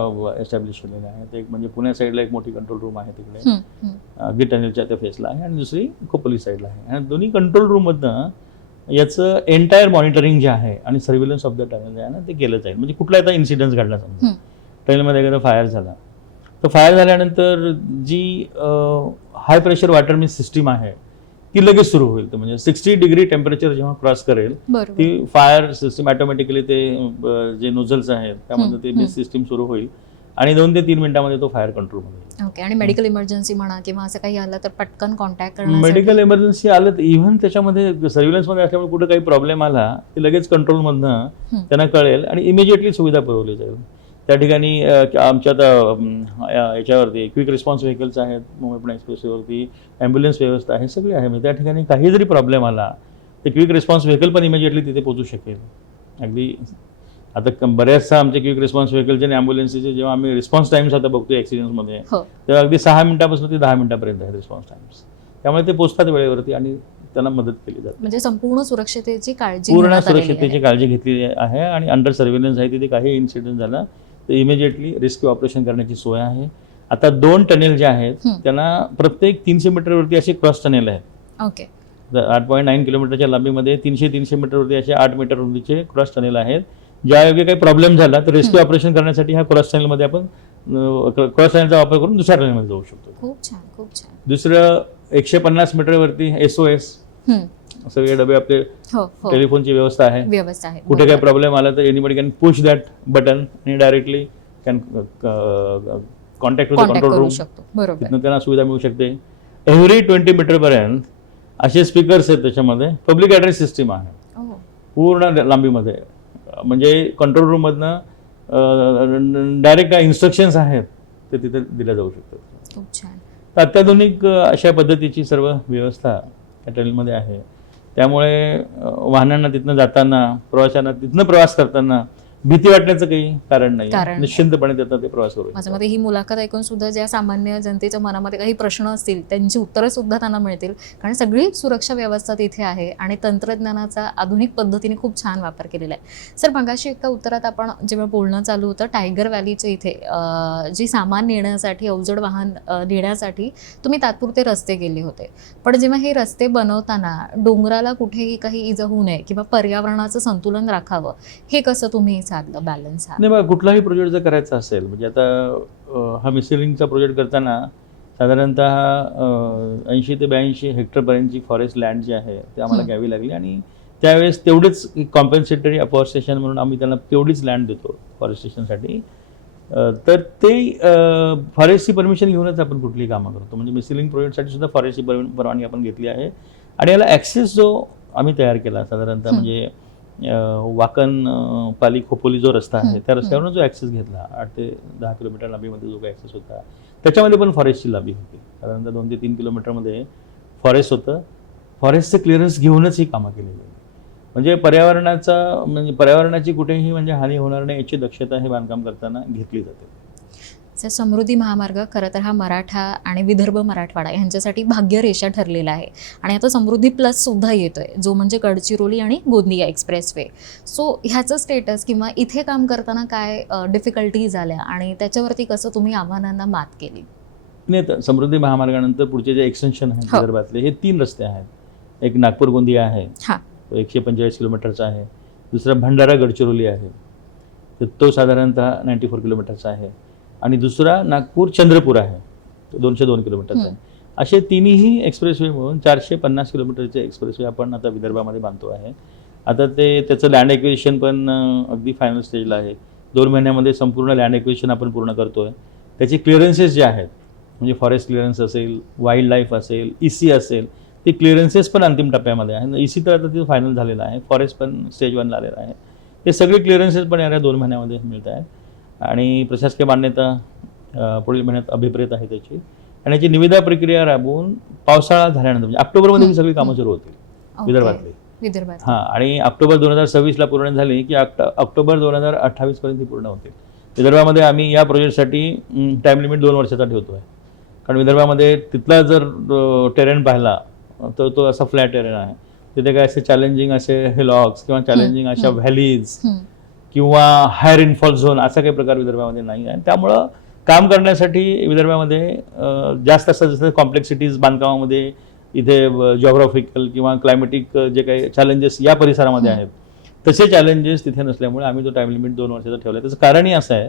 एस्टॅब्लिश केलेल्या आहेत. एक म्हणजे पुण्या साईडला एक मोठी कंट्रोल रूम आहे तिकडे, अगदी टनेलच्या त्या फेसला आहे, आणि दुसरी खोपोली साईडला आहे. आणि दोन्ही कंट्रोल रूममधनं याचं एंटायर मॉनिटरिंग जे आहे आणि सर्व्हिलन्स ऑफ द टनेल जे आहे ना ते केलं जाईल. म्हणजे कुठला आता इन्सिडेंट घडला, समजा टनेलमध्ये एखादा फायर झाला तर फायर झाल्यानंतर जी high pressure water mix system आहे ती लगेच सुरू होईल. तर म्हणजे 60 डिग्री टेम्परेचर जेव्हा क्रॉस करेल ती फायर सिस्टीम ऑटोमॅटिकली ते जे नोझल्स आहेत त्यामध्ये ते मिक्स सिस्टीम सुरू होईल आणि 2 ते 3 मिनिटांमध्ये तो फायर कंट्रोलमध्ये येईल. ओके. आणि मेडिकल इमर्जन्सी म्हणा किंवा असं काही आलं तर पटकन कॉन्टॅक्ट करणं. मेडिकल इमर्जन्सी आलं तर इव्हन त्याच्यामध्ये सर्व्हिलन्समध्ये असल्यामुळे कुठे काही प्रॉब्लेम आला की लगेच कंट्रोलमधनं त्यांना कळेल आणि इमिजिएटली सुविधा पुरवली जाईल. त्या ठिकाणी आमच्या आता याच्यावरती क्विक रिस्पॉन्स व्हेकल्स आहेत, मुंबई पुणे एक्सप्रेसवरती ॲम्ब्युलन्स व्यवस्था आहे, सगळी आहे. म्हणजे त्या ठिकाणी काही जरी प्रॉब्लेम आला तर क्विक रिस्पॉन्स व्हेकल पण इमिजिएटली तिथे पोहोचू शकेल. अगदी आता बऱ्याचसा आमचे क्विक रिस्पॉन्स व्हेकलचे आणि ॲम्ब्युलन्सचे जेव्हा आम्ही रिस्पॉन्स टाइम्स आता बघतो ॲक्सिडेंट्समध्ये तेव्हा अगदी 6 मिनिटापासून ते 10 मिनिटापर्यंत आहे रिस्पॉन्स टाइम्स. त्यामुळे ते पोहोचतात वेळेवरती आणि त्यांना मदत केली जाते. म्हणजे संपूर्ण सुरक्षतेची काळजी पूर्ण सुरक्षतेची काळजी घेतली आहे. आणि अंडर सर्व्हिलन्स आहे. तिथे काही इन्सिडेंट झाला तर इमिजिएटली रेस्क्यू ऑपरेशन करण्याची सोय आहे. आता 2 टनेल जे आहेत त्यांना प्रत्येक 300 मीटरवरती असे क्रॉस टनेल आहेत. ओके. 8.9 किलोमीटरच्या लांबीमध्ये 300 मीटरवरती असे 8 मीटर रुंदीचे क्रॉस टनेल आहेत. ज्या योग्य काही प्रॉब्लेम झाला तर रेस्क्यू ऑपरेशन करण्यासाठी ह्या क्रॉस टनेलमध्ये आपण क्रॉस टनेलचा वापर करून दुसऱ्या टनेलमध्ये जाऊ शकतो. खूप छान, खूप छान. दुसरं 150 मीटरवरती SOS सगळे डबे आपले टेलिफोनची व्यवस्था आहे. कुठे काही प्रॉब्लेम आला तर anybody can push that button आणि directly can contact with the control room. तिथनं त्यांना सुविधा मिळू शकते. एव्हरी 20 मीटरपर्यंत असे स्पीकर्स आहेत. त्याच्यामध्ये पब्लिक ॲड्रेस सिस्टीम आहे पूर्ण लांबीमध्ये. म्हणजे कंट्रोल रूममधनं डायरेक्ट इन्स्ट्रक्शन्स आहेत ते तिथे दिल्या जाऊ शकतात. खूप छान. अत्याधुनिक अशा पद्धतीची सर्व व्यवस्था त्या टनेलमध्ये आहे. त्यामुळे वाहनांना तिथनं जाताना, प्रवाशांना तिथनं प्रवास करताना भीती वाटण्याचं काही कारण नाही. निश्चिंतपणे त्यातनं ते प्रवास करू. माझ्या मते ही मुलाखत ऐकून सुद्धा ज्या सामान्य जनतेच्या मनामध्ये काही प्रश्न असतील त्यांची उत्तरं सुद्धा त्यांना मिळतील. कारण सगळी सुरक्षा व्यवस्था तिथे आहे आणि तंत्रज्ञानाचा आधुनिक पद्धतीने खूप छान वापर केलेला आहे. सर, मगाशी एका उत्तरात आपण जेव्हा बोलणं चालू होतं टायगर व्हॅलीच्या इथे जी सामान नेण्यासाठी, अवजड वाहन नेण्यासाठी तुम्ही तात्पुरते रस्ते केले होते. पण जेव्हा हे रस्ते बनवताना डोंगराला कुठेही काही इजा होऊ नये किंवा पर्यावरणाचं संतुलन राखावं, हे कसं तुम्ही साधलं बॅलन्स? नाही बघा, कुठलाही प्रोजेक्ट जर करायचा असेल, म्हणजे आता हा मिसलिंगचा प्रोजेक्ट करताना साधारणतः 80 ते 82 हेक्टरपर्यंतची फॉरेस्ट लँड जी आहे ते आम्हाला घ्यावी लागली. आणि त्यावेळेस तेवढेच कॉम्पेन्सेटरी फॉरेस्टेशन म्हणून आम्ही त्यांना तेवढीच लँड देतो फॉरेस्टेशनसाठी. तर ते फॉरेस्टची परमिशन घेऊनच आपण कुठलीही कामं करतो. म्हणजे मिसलिंग प्रोजेक्टसाठी सुद्धा फॉरेस्टची परवानगी आपण घेतली आहे. आणि याला ॲक्सेस जो आम्ही तयार केला साधारणतः म्हणजे वाकण पाली खोपोली जो रस्ता आहे त्या रस्त्यावरून जो ॲक्सेस घेतला 8 ते 10 किलोमीटर लांबीमध्ये जो काही ॲक्सेस होता त्याच्यामध्ये पण फॉरेस्टची लाभी होती. साधारणतः 2 ते 3 किलोमीटरमध्ये फॉरेस्ट होतं. फॉरेस्टचं क्लिअरन्स घेऊनच ही कामं केलेली आहे. म्हणजे पर्यावरणाची कुठेही म्हणजे हानी होणार नाही याची दक्षता हे बांधकाम करताना घेतली जाते. सर, समृद्धी महामार्ग खरं तर हा मराठा आणि विदर्भ मराठवाडा यांच्यासाठी भाग्यरेषा ठरलेला आहे. आणि आता समृद्धी प्लस सुद्धा येतोय, जो म्हणजे गडचिरोली आणि गोंदिया एक्सप्रेसवे. सो ह्याचं स्टेटस किंवा इथे काम करताना काय डिफिकल्टीज आल्या आणि त्याच्यावरती कसं तुम्ही आव्हानांना मात केली? नाही, तर समृद्धी महामार्गानंतर पुढचे जे एक्सटेन्शन आहेत हो. विदर्भातले हे 3 रस्ते आहेत. एक नागपूर गोंदिया आहे, हां. तो 145 किलोमीटरचा आहे. दुसरा भंडारा गडचिरोली आहे, तर तो साधारणतः 94 किलोमीटरचा आहे. आणि दुसरा नागपूर चंद्रपूर आहे, तो 202 किलोमीटरचा आहे. असे तिन्ही एक्सप्रेसवे मिळून 450 किलोमीटरचे एक्सप्रेसवे आपण आता विदर्भामध्ये बांधतो आहे. आता त्याचं लँड एक्विजिशन पण अगदी फायनल स्टेजला आहे. 2 महिन्यामध्ये संपूर्ण लँड एक्विजिशन आपण पूर्ण करतो आहे. त्याचे क्लिअरन्सेस जे आहेत, म्हणजे फॉरेस्ट क्लिअरन्स असेल, वाईल्ड लाईफ असेल, EC असेल, ते क्लिअरन्सेस पण अंतिम टप्प्यामध्ये आहे. EC तर आता तिथं फायनल झालेलं आहे, फॉरेस्ट पण स्टेज 1 झालेलं आहे. हे सगळे क्लिअरन्सेस पण येणाऱ्या 2 महिन्यामध्ये मिळत आहेत. आणि प्रशासकीय मान्यता पुढील महिन्यात अभिप्रेत आहे त्याची. आणि याची निविदा प्रक्रिया राबवून पावसाळा झाल्यानंतर म्हणजे ऑक्टोबरमध्ये ही सगळी कामं सुरू होतील विदर्भात. हां, आणि ऑक्टोबर 2026ला पूर्ण झाली की ऑक्टोबर 2028 पर्यंत ही पूर्ण होतील. विदर्भामध्ये आम्ही या प्रोजेक्टसाठी टाईम लिमिट 2 वर्षाचा ठेवतो आहे. कारण विदर्भामध्ये तिथला जर टेरेन पाहिला तर तो असा फ्लॅट टेरेन आहे. तिथे काय असे चॅलेंजिंग असे हिलॉक्स किंवा चॅलेंजिंग अशा व्हॅलीज किंवा हाय रेनफॉल झोन असा काही प्रकार विदर्भामध्ये नाही आहे. त्यामुळं काम करण्यासाठी विदर्भामध्ये जास्त असं जसं कॉम्प्लेक्सिटीज बांधकामामध्ये इथे जॉग्राफिकल किंवा क्लायमेटिक जे काही चॅलेंजेस या परिसरामध्ये आहेत, तसे चॅलेंजेस तिथे नसल्यामुळे आम्ही तो टाईम लिमिट 2 वर्षाचा ठेवला आहे. त्याचं कारणही असं आहे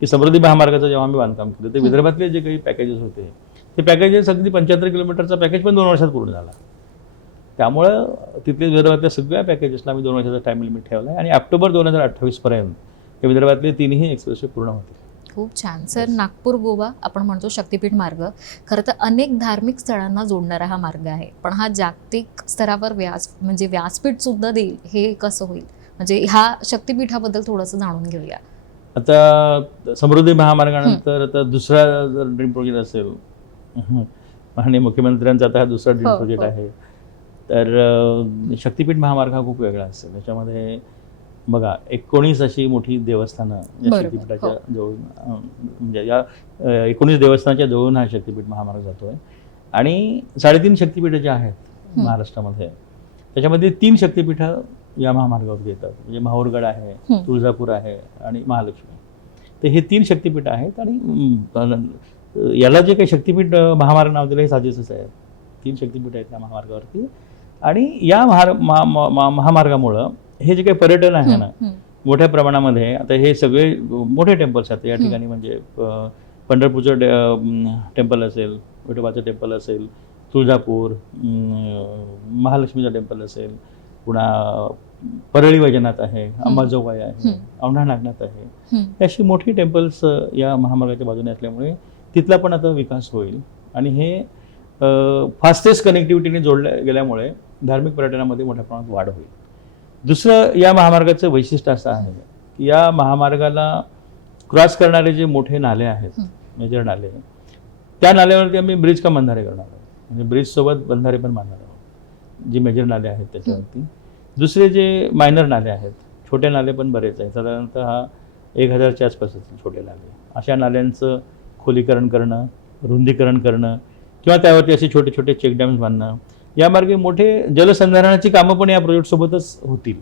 की समृद्धी महामार्गाचं जेव्हा आम्ही बांधकाम केलं ते विदर्भातले जे काही पॅकेजेस होते ते पॅकेजेस अगदी 75 किलोमीटरचा पॅकेज पण 2 वर्षात पूर्ण झाला. त्यामुळं तिथले विदर्भातल्या सगळ्या पॅकेजेसला आम्ही 2 वर्षाचा टाईम लिमिट ठेवला आहे. आणि ऑक्टोबर 2028 पर्यंत हे विदर्भातले 3ही एक्सप्रेसवे पूर्ण होतील. खूप छान. सर, नागपूर गोवा आपण म्हणतो शक्तिपीठ मार्ग, खरं तर अनेक धार्मिक स्थळांना जोडणारा हा मार्ग आहे. पण हा जागतिक स्तरावर व्यासपीठ सुद्धा देईल, हे कसं होईल? म्हणजे ह्या शक्तिपीठाबद्दल थोडंसं जाणून घेऊया. आता समृद्धी महामार्गानंतर आता दुसरा जर ड्रीम प्रोजेक्ट असेल, आणि मुख्यमंत्र्यांचा आता हा दुसरा ड्रीम प्रोजेक्ट आहे, तर शक्तिपीठ महामार्ग हा खूप वेगळा असेल. त्याच्यामध्ये बघा 19 अशी मोठी देवस्थानं या शक्तिपीठाच्या जवळून, म्हणजे या 19 देवस्थानाच्या जवळून हा शक्तिपीठ महामार्ग जातो आहे. आणि 3.5 शक्तिपीठं जे आहेत महाराष्ट्रामध्ये, त्याच्यामध्ये 3 शक्तिपीठं या महामार्गावर येतात. म्हणजे माहूरगड आहे, तुळजापूर आहे आणि महालक्ष्मी. तर हे 3 शक्तिपीठ आहेत. आणि याला जे काही शक्तिपीठ महामार्ग नाव दिलं हे साजेसच आहे. 3 शक्तिपीठ आहेत या महामार्गावरती. आणि या महामार्गामुळं हे जे काही पर्यटन आहे ना मोठ्या प्रमाणामध्ये, आता हे सगळे मोठे टेम्पल्स आहेत या ठिकाणी. म्हणजे पंढरपूरचं टेम्पल असेल, विठोबाचं टेम्पल असेल, तुळजापूर, महालक्ष्मीचं टेम्पल असेल, पुन्हा परळी वैजनाथ आहे, अंबाजोगाई आहे, औंढा नागनाथ आहे. अशी मोठी टेम्पल्स या महामार्गाच्या बाजूने असल्यामुळे तिथला पण आता विकास होईल. आणि हे फास्टेस्ट कनेक्टिव्हिटीने जोडल्या गेल्यामुळे धार्मिक पर्यटनामध्ये मोठ्या प्रमाणात वाढ होईल. दुसरं या महामार्गाचं वैशिष्ट्य असं आहे की या महामार्गाला क्रॉस करणारे जे मोठे नाले आहेत, मेजर नाले, त्या नाल्यावरती आम्ही ब्रिज का बंधारे करणार आहोत. म्हणजे ब्रिजसोबत बंधारे पण बांधणार आहोत जे मेजर नाले आहेत त्याच्यावरती. दुसरे जे मायनर नाले आहेत, छोटे नाले पण बरेच आहेत, साधारणतः 1000च्या आसपास असतील छोटे नाले. अशा नाल्यांचं खोलीकरण करणं, रुंदीकरण करणं किंवा त्यावरती असे छोटे छोटे चेकडॅम्स बांधणं, यामार्गे मोठे जलसंधारणाची कामं पण या प्रोजेक्टसोबतच होतील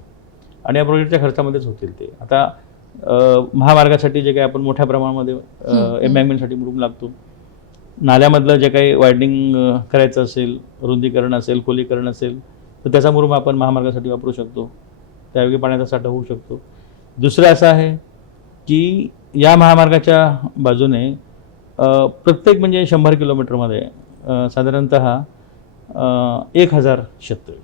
आणि या प्रोजेक्टच्या खर्चामध्येच होतील. ते आता महामार्गासाठी जे काही आपण मोठ्या प्रमाणामध्ये एम्बँकमेंटसाठी रूम लागतो, नाल्यामधलं जे काही वायडनिंग करायचं असेल, रुंदीकरण असेल, खोलीकरण असेल, तर त्याचा मुरुम आपण महामार्गासाठी वापरू शकतो. त्यायोगे पाण्याचा साठा होऊ शकतो. दुसरं असं आहे की या महामार्गाच्या बाजूने प्रत्येक म्हणजे 100 किलोमीटरमध्ये साधारणतः 1000 शेततळी.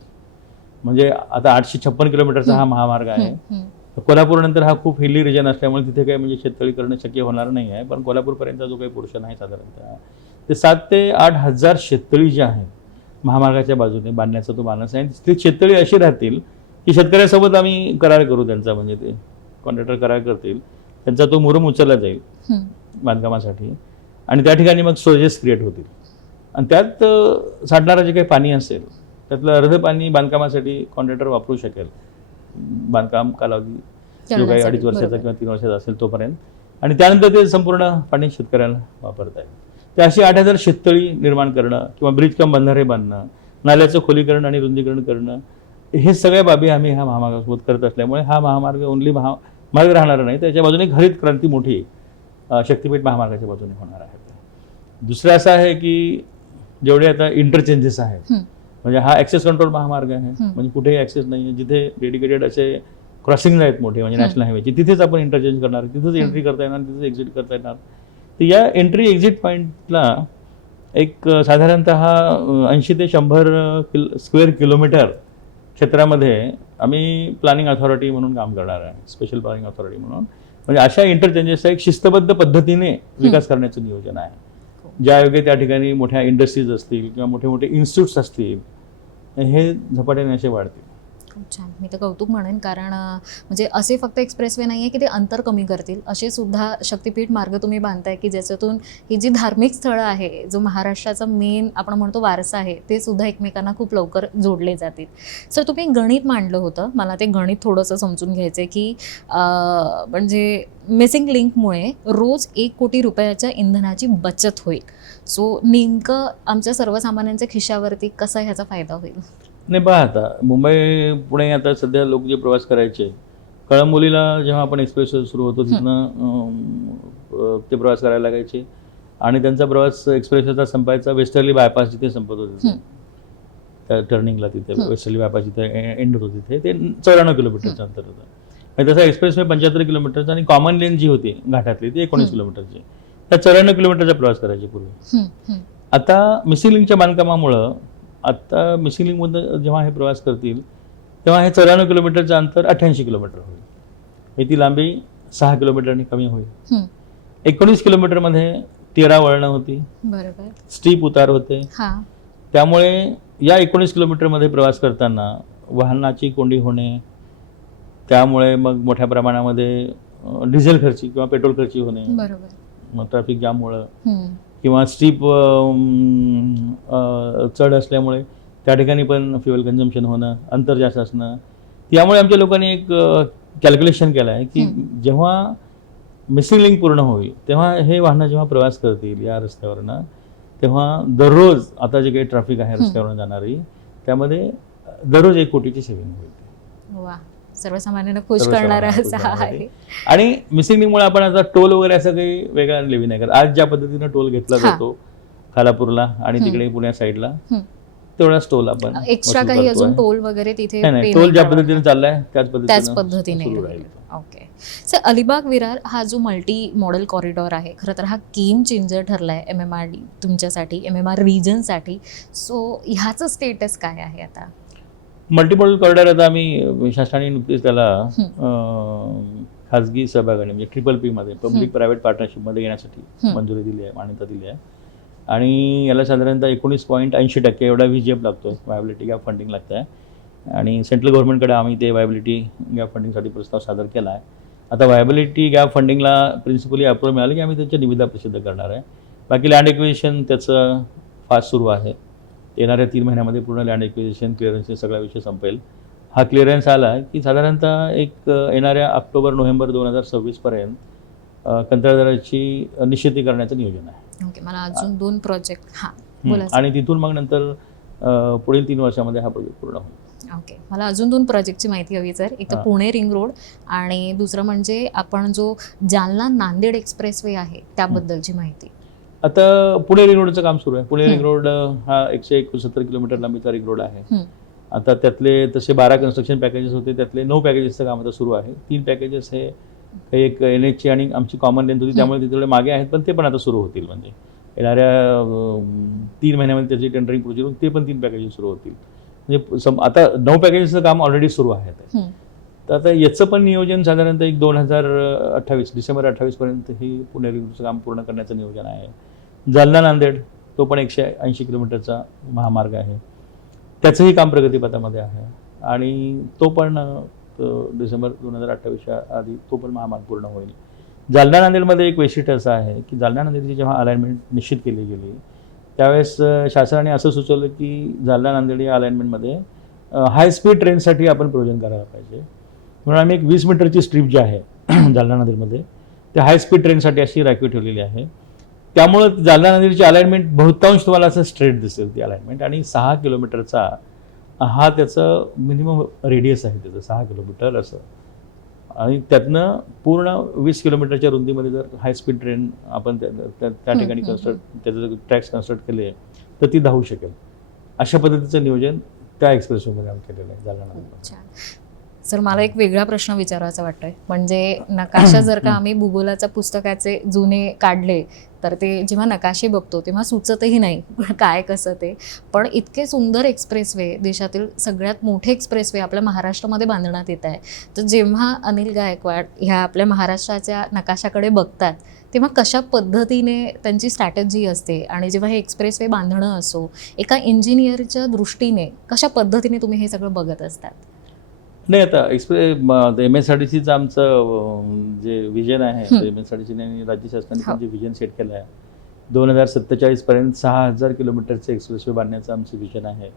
म्हणजे आता 856 किलोमीटरचा हा महामार्ग आहे. कोल्हापूरनंतर हा खूप हिली रिजन असल्यामुळे तिथे काही म्हणजे शेततळी करणं शक्य होणार नाही आहे. पण कोल्हापूरपर्यंत जो काही पोर्शन आहे साधारणतः ते 7 ते 8 हजार शेततळी जे आहेत महामार्गाच्या बाजूने बांधण्याचा तो मानस आहे. ते शेततळी अशी राहतील की शेतकऱ्यासोबत आम्ही करार करू त्यांचा, म्हणजे ते कॉन्ट्रॅक्टर करार करतील, त्यांचा तो मुरुम उचलला जाईल बांधकामासाठी. आणि त्या ठिकाणी मग स्टोरेजेस क्रिएट होतील आणि त्यात साठणारं जे काही पाणी असेल त्यातलं अर्ध पाणी बांधकामासाठी कॉन्ट्रॅक्टर वापरू शकेल. बांधकाम कालावधी जो काही 2.5 वर्षाचा किंवा 3 वर्षाचा असेल तोपर्यंत, आणि त्यानंतर ते संपूर्ण पाणी शेतकऱ्याला वापरता येईल. तर अशी 8,000 शेततळी निर्माण करणं किंवा ब्रिज किंवा बंधारे बांधणं, नाल्याचं खोलीकरण आणि रुंदीकरण करणं, हे सगळ्या बाबी आम्ही ह्या महामार्गासोबत करत असल्यामुळे हा महामार्ग ओनली महामार्ग राहणार नाही, त्याच्या बाजूने एक हरित क्रांती मोठी शक्तीपीठ महामार्गाच्या बाजूने होणार आहे. दुसरं असं आहे की जेवढे आता इंटरचेंजेस आहेत, म्हणजे हा ॲक्सेस कंट्रोल महामार्ग आहे, म्हणजे कुठेही ॲक्सेस नाही आहे. जिथे डेडिकेटेड असे क्रॉसिंग आहेत मोठे म्हणजे नॅशनल हायवेची, तिथेच आपण इंटरचेंज करणार, तिथेच एंट्री करता येणार, तिथेच एक्झिट करता येणार. तर या एंट्री एक्झिट पॉईंटला एक साधारणतः 80 ते 100 स्क्वेअर किलोमीटर क्षेत्रामध्ये आम्ही प्लॅनिंग अथॉरिटी म्हणून काम करणार आहे, स्पेशल प्लॅनिंग अथॉरिटी म्हणून. म्हणजे अशा इंटरचेंजेसचा एक शिस्तबद्ध पद्धतीने विकास करण्याचं नियोजन आहे. ज्या योग्य त्या ठिकाणी मोठ्या इंडस्ट्रीज असतील किंवा मोठे मोठे इन्स्टिट्यूट्स असतील, हे झपाट्याने असे वाढतील. खूप छान. मी तर कौतुक म्हणेन, कारण म्हणजे असे फक्त एक्सप्रेसवे नाही आहे की ते अंतर कमी करतील, असे सुद्धा शक्तीपीठ मार्ग तुम्ही बांधताय की ज्याच्यातून ही जी धार्मिक स्थळं आहे, जो महाराष्ट्राचा मेन आपण म्हणतो वारसा आहे, ते सुद्धा एकमेकांना खूप लवकर जोडले जातील. सर, तुम्ही गणित मांडलं होतं, मला ते गणित थोडंसं समजून घ्यायचं आहे की म्हणजे मिसिंग लिंकमुळे रोज 1 कोटी रुपयाच्या इंधनाची बचत होईल. सो नेमकं आमच्या सर्वसामान्यांच्या खिशावरती कसा ह्याचा फायदा होईल? नाही, पहा, आता मुंबई पुणे आता सध्या लोक जे प्रवास करायचे, कळंबोलीला जेव्हा आपण एक्सप्रेस सुरू होतो तिथनं ते प्रवास करायला लागायचे आणि त्यांचा प्रवास एक्सप्रेसचा संपायचा वेस्टर्ली बायपास जिथे संपत होते त्या टर्निंगला, तिथे वेस्टर्ली बायपास जिथे एंड होतो तिथे ते 94 किलोमीटरचं अंतर होतं. आणि तसा एक्सप्रेसवे 75 किलोमीटरचा आणि कॉमन लेन जी होती घाटातली ती 19 किलोमीटरची. त्या 94 किलोमीटरचा प्रवास करायचे पूर्वी. आता मिसिंग लिंकच्या बांधकामामुळं आता मिसिंग लिंकमध्ये जेव्हा हे प्रवास करतील तेव्हा हे 94 किलोमीटरचं अंतर 88 किलोमीटर होईल. हे ती लांबी 6 किलोमीटरनी कमी होईल. 19 किलोमीटरमध्ये 13 वळणं होती, बरोबर, स्टीप उतार होते. त्यामुळे या 19 किलोमीटरमध्ये प्रवास करताना वाहनाची कोंडी होणे, त्यामुळे मग मोठ्या प्रमाणामध्ये डिझेल खर्ची किंवा पेट्रोल खर्ची होणे, बरोबर, मग ट्रॅफिक जाममुळं किंवा स्टीप चढ असल्यामुळे त्या ठिकाणी पण फ्युएल कन्झम्पशन होणं, अंतर जास्त असणं. त्यामुळे आमच्या लोकांनी एक कॅल्क्युलेशन केलं आहे की जेव्हा मिसिंग लिंक पूर्ण होईल तेव्हा हे वाहनं जेव्हा प्रवास करतील या रस्त्यावरनं, तेव्हा दररोज आता जे काही ट्रॅफिक आहे रस्त्यावरून जाणारी, त्यामध्ये दररोज 1 कोटीची सेव्हिंग होईल. वा, सर्वसामान्यांना खुश करणारा असा आहे. आणि मिसिंग लिंकमुळे आपण आता टोल वगैरे असं काही वेगळा लेवी नाही करत. आज ज्या पद्धतीनं टोल घेतला जातो खालापूरला आणि तिकडे पुण्या साईडला, तेवढाच टोल आपण एक्स्ट्रा काही अजून टोल वगैरे तिथे नाही, टोल ज्या पद्धतीने चाललाय त्याच पद्धतीने सुरू राहील. ओके सर, अलिबाग विरार हा जो मल्टी मॉडेल कॉरिडॉर आहे, खरं तर हा गेम चेंजर ठरलाय MMRD तुमच्यासाठी, MMR रिजनसाठी. सो ह्याचं स्टेटस काय आहे आता? मल्टीमॉडल कॉरिडॉर आता आम्ही शासनाने नुकतीच त्याला खाजगी सहभागाने म्हणजे PPP मध्ये, पब्लिक प्रायव्हेट पार्टनरशिपमध्ये घेण्यासाठी मंजुरी दिली आहे, मान्यता दिली आहे. आणि याला साधारणतः 19.80% एवढा VGF लागतो, व्हायबिलिटी गॅप फंडिंग लागतं आहे. आणि सेंट्रल गव्हर्नमेंटकडे आम्ही ते व्हायबिलिटी गॅप फंडिंगसाठी प्रस्ताव सादर केला आहे. आता व्हायबिलिटी गॅप फंडिंगला प्रिन्सिपली अप्रूव्ह मिळालं की आम्ही त्याच्या निविदा प्रसिद्ध करणार आहे. बाकी लँड एक्विजिशन त्याचं फास्ट सुरू आहे. येणाऱ्या 3 महिन्यामध्ये पूर्ण लँड एक्विजिशन क्लिअरन्सचे सगळा विषय संपेल. हा क्लिअरन्स आला की साधारणतः एक येणाऱ्या ऑक्टोबर-नोव्हेंबर 2026 पर्यंत कंत्राटदाराची निश्चिती करण्याचं नियोजन आहे. ओके, मला अजून 2 प्रोजेक्ट आणि तिथून मग नंतर पुढील 3 वर्षामध्ये हा प्रोजेक्ट पूर्ण होईल. ओके, मला अजून 2 प्रोजेक्टची माहिती हवी सर. एक तर पुणे रिंग रोड आणि दुसरं म्हणजे आपण जो जालना नांदेड एक्सप्रेसवे आहे त्याबद्दलची माहिती. आता पुणे रिंग रोडचं काम सुरू आहे. पुणे रिंग रोड हा 169 किलोमीटर लांबीचा रिंग रोड आहे. आता त्यातले तसे 12 कन्स्ट्रक्शन पॅकेजेस होते, त्यातले 9 पॅकेजेसचं काम आता सुरू आहे. 3 पॅकेजेस हे एक NHची आणि आमची कॉमन लेंथ होती त्यामुळे तिथे मागे आहेत, पण ते पण आता सुरू होतील. म्हणजे येणाऱ्या 3 महिन्यामध्ये त्याची टेंडरिंग प्रोसिजर ते पण 3 पॅकेजेस सुरू होतील. म्हणजे आता 9 पॅकेजेसचं काम ऑलरेडी सुरू आहे. तर आता याचं पण नियोजन साधारणतः एक 2028 डिसेंबर 28 पर्यंत ही पुणे रिंग रोडचं काम पूर्ण करण्याचं नियोजन आहे. जालना नांदेड तो पण 180 किलोमीटरचा महामार्ग आहे, त्याचंही काम प्रगतीपथामध्ये आहे आणि तो पण डिसेंबर 2028 आधी तो पण महामार्ग पूर्ण होईल. जालना नांदेडमध्ये एक वैशिष्ट्य असं आहे की जालना नांदेडची जेव्हा अलाइनमेंट निश्चित केली गेली त्यावेळेस शासनाने असं सुचवलं की जालना नांदेड या अलाइनमेंटमध्ये हाय स्पीड ट्रेनसाठी आपण प्रोव्हिजन करायला पाहिजे. म्हणून आम्ही एक 20 मीटरची स्ट्रीप जी आहे जालना नांदेडमध्ये ते हाय स्पीड ट्रेनसाठी अशी राखीव ठेवलेली आहे. त्यामुळं जालना नांदेडची अलाइनमेंट बहुतांश तुम्हाला असं स्ट्रेट दिसेल ती अलाइनमेंट, आणि 6 किलोमीटरचा हा त्याचं मिनिमम रेडियस आहे त्याचं 6 किलोमीटर असं, आणि त्यातनं पूर्ण 20 किलोमीटरच्या रुंदीमध्ये जर हाय स्पीड ट्रेन आपण त्या ठिकाणी त्याचे ट्रॅक्स कन्स्ट्रक्ट केले तर ती धावू शकेल. अशा पद्धतीचं नियोजन त्या एक्सप्रेसवेमध्ये आम्ही केलेलं आहे जालना नांदेड. सर मला एक वेगळा प्रश्न विचारायचा वाटतोय, म्हणजे नकाशा जर का आम्ही भूगोलाच्या पुस्तकाचे जुने काढले तर ते जेव्हा नकाशे बघतो तेव्हा सुचतही नाही काय कसं ते, पण इतके सुंदर एक्सप्रेसवे, देशातील सगळ्यात मोठे एक्सप्रेसवे आपल्या महाराष्ट्रामध्ये बांधण्यात येत आहे. तर जेव्हा अनिल गायकवाड ह्या आपल्या महाराष्ट्राच्या नकाशाकडे बघतात तेव्हा कशा पद्धतीने त्यांची स्ट्रॅटेजी असते, आणि जेव्हा हे एक्सप्रेसवे बांधणं असो एका इंजिनियरच्या दृष्टीने कशा पद्धतीने तुम्ही हे सगळं बघत असतात? नाही, आता MSRDCचं आमचं जे विजन आहे, MSRDCने आणि राज्य शासनाने जे विजन सेट केलं आहे 2047 पर्यंत 6000 किलोमीटरचे एक्सप्रेसवे बांधण्याचं आमचं विजन आहे.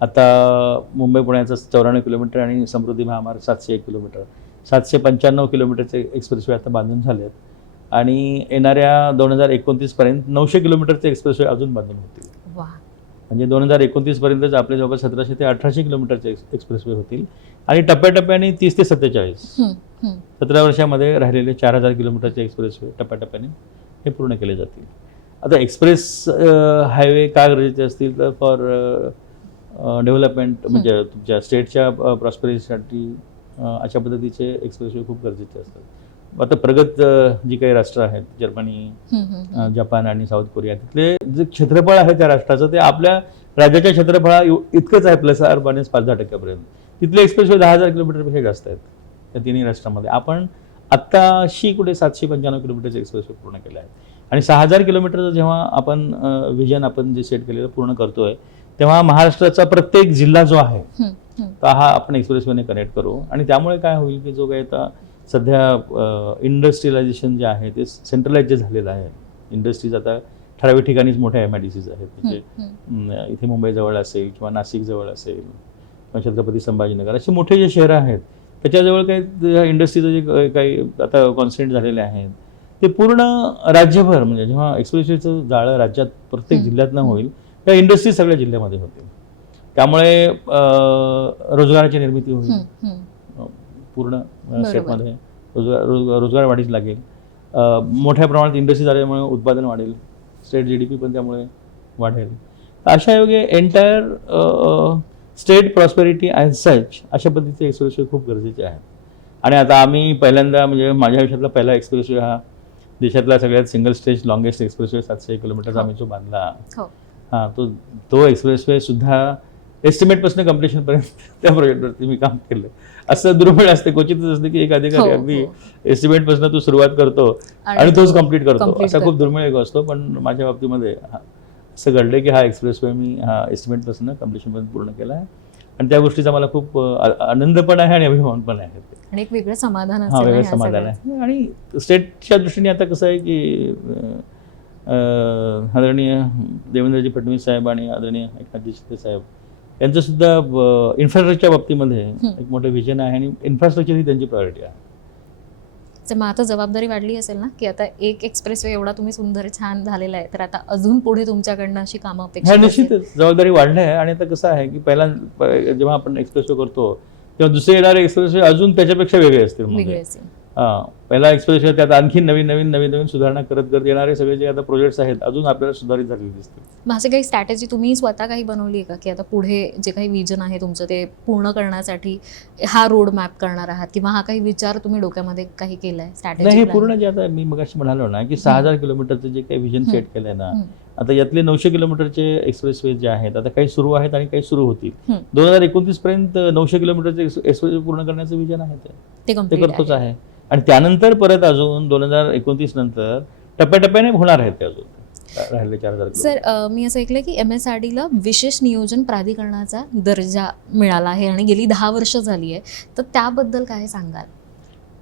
आता मुंबई पुण्याचं 94 किलोमीटर आणि समृद्धी महामार्ग 701 किलोमीटर, 795 किलोमीटरचे एक्सप्रेसवे आता बांधून झाले आहेत, आणि येणाऱ्या 2029 पर्यंत 900 किलोमीटरचे एक्सप्रेसवे अजून बांधून होतील. म्हणजे 2029 पर्यंतच आपले जवळपास 1700 ते 1800 किलोमीटरचे एक्सप्रेसवे होतील, आणि टप्प्याटप्प्याने 30 ते 47 17 वर्षामध्ये राहिलेले 4000 किलोमीटरचे एक्सप्रेसवे टप्प्याटप्प्याने हे पूर्ण केले जातील. आता एक्सप्रेस हायवे का गरजेचे असतील तर फॉर डेव्हलपमेंट, म्हणजे तुमच्या स्टेटच्या प्रॉस्पेरिटीसाठी अशा पद्धतीचे एक्सप्रेसवे खूप गरजेचे असतात. आता प्रगत जी काही राष्ट्र आहेत, जर्मनी, जपान आणि साऊथ कोरिया, तिथले जे क्षेत्रफळ आहे त्या राष्ट्राचं ते आपल्या राज्याच्या क्षेत्रफळा इतकंच आहे, +5-10% तिथले एक्सप्रेसवे 10,000 किलोमीटरपेक्षा जास्त आहेत त्या तिन्ही राष्ट्रामध्ये. आपण आत्ताशी कुठे 795 किलोमीटरचे एक्सप्रेसवे पूर्ण केले आहेत, आणि 6000 किलोमीटरचं जेव्हा आपण विजन आपण जे सेट केलेलं पूर्ण करतोय तेव्हा महाराष्ट्राचा प्रत्येक जिल्हा जो आहे तर हा आपण एक्सप्रेसवेने कनेक्ट करू, आणि त्यामुळे काय होईल की जो काही आता सध्या इंडस्ट्रियलायझेशन जे आहे ते सेंट्रलाइज जे झालेलं आहे, इंडस्ट्रीज आता ठराविक ठिकाणीच मोठ्या MIDCs आहेत, म्हणजे इथे मुंबईजवळ असेल किंवा नाशिकजवळ असेल किंवा छत्रपती संभाजीनगर असे मोठे जे शहरं आहेत त्याच्याजवळ काही इंडस्ट्रीचं जे काही आता कॉन्सेंट झालेले आहेत ते पूर्ण राज्यभर, म्हणजे जेव्हा एक्सप्रेसवेचं जाळं राज्यात प्रत्येक जिल्ह्यातनं होईल त्या इंडस्ट्रीज सगळ्या जिल्ह्यामध्ये होतील. त्यामुळे रोजगाराची निर्मिती होईल, पूर्ण स्टेटमध्ये रोजगार वाढीस लागेल, मोठ्या प्रमाणात इंडस्ट्री झाल्यामुळे उत्पादन वाढेल, स्टेट GDP पण त्यामुळे वाढेल. अशा योगे entire state prosperity as such अशा पद्धतीचे एक्सप्रेसवे खूप गरजेचे आहेत. आणि आता आम्ही पहिल्यांदा, म्हणजे माझ्या आयुष्यातला पहिला एक्सप्रेसवे हा देशातला सगळ्यात सिंगल स्टेज लॉंगेस्ट एक्सप्रेसवे 701 किलोमीटरचा आम्ही जो बांधला, तो एक्सप्रेसवे सुद्धा एस्टिमेटपासून कम्प्लिशनपर्यंत त्या प्रोजेक्टवरती मी काम केलं. असं दुर्मिळ असते, क्वचितच असते की एक अधिकारी अगदी एस्टिमेटपासून तू सुरुवात करतो आणि तोच कम्प्लीट करतो, असा खूप दुर्मिळ एक असतो. पण माझ्या बाबतीमध्ये असं घडलं की हा एक्सप्रेसवे मी एस्टिमेटपासून कम्प्लिशनपर्यंत पूर्ण केला आहे, आणि त्या गोष्टीचा मला खूप आनंद पण आहे आणि अभिमान पण आहे, आणि एक वेगळं समाधान आहे. वेगळं समाधान आहे. आणि स्टेटच्या दृष्टीने आता कसं आहे की आदरणीय देवेंद्रजी फडणवीस साहेब आणि आदरणीय एकनाथजी शिंदे साहेब यांचं सुद्धा इन्फ्रास्ट्रक्चरच्या बाबतीमध्ये एक मोठं विजन आहे, आणि इन्फ्रास्ट्रक्चर ही त्यांची प्रायोरिटी आहे. मग आता जबाबदारी वाढली असेल ना की आता एक एक्सप्रेसवे एवढा तुम्ही सुंदर छान झालेला आहे, तर आता अजून पुढे तुमच्याकडनं अशी कामं अपेक्षा? निश्चितच जबाबदारी वाढली आहे. आणि आता कसं आहे की पहिला जेव्हा आपण एक्सप्रेसवे करतो तेव्हा दुसरे येणारे एक्सप्रेसवे अजून त्याच्यापेक्षा वेगळे असतील. पहिला एक्सप्रेसवे त्यात आणखी नवीन सुधारणा करत येणारे सगळे जे आता प्रोजेक्ट्स आहेत अजून आपल्याला सुधारित झालेले दिसतील. माझी काही स्ट्रॅटेजी तुम्ही स्वतः काही बनवली आहे का की आता पुढे जे काही विजन आहे तुमचं ते पूर्ण करण्यासाठी हा रोड मॅप करणार आहात, किंवा हा काही विचार तुम्ही डोक्यामध्ये काही केलाय स्ट्रॅटेजी? हे पूर्ण जे आता मी मगाशी म्हणालो ना की 6000 किलोमीटरचं जे काही विजन सेट केलंय ना, आता यातले 900 किलोमीटरचे एक्सप्रेसवे जे आहेत आता काही सुरू आहेत आणि काही सुरू होतील. 2029 पर्यंत 900 किलोमीटरचे एक्सप्रेसवे पूर्ण करण्याचं विजन आहे, ते करतोच आहे. आणि त्यानंतर परत अजून 2029 नंतर टप्प्याटप्प्याने होणार आहेत ते अजून राहिले 4000. सर मी असं ऐकलं की MSRDला विशेष नियोजन प्राधिकरणाचा दर्जा मिळाला आहे आणि गेली 10 वर्ष झाली आहे, तर त्याबद्दल काय सांगाल?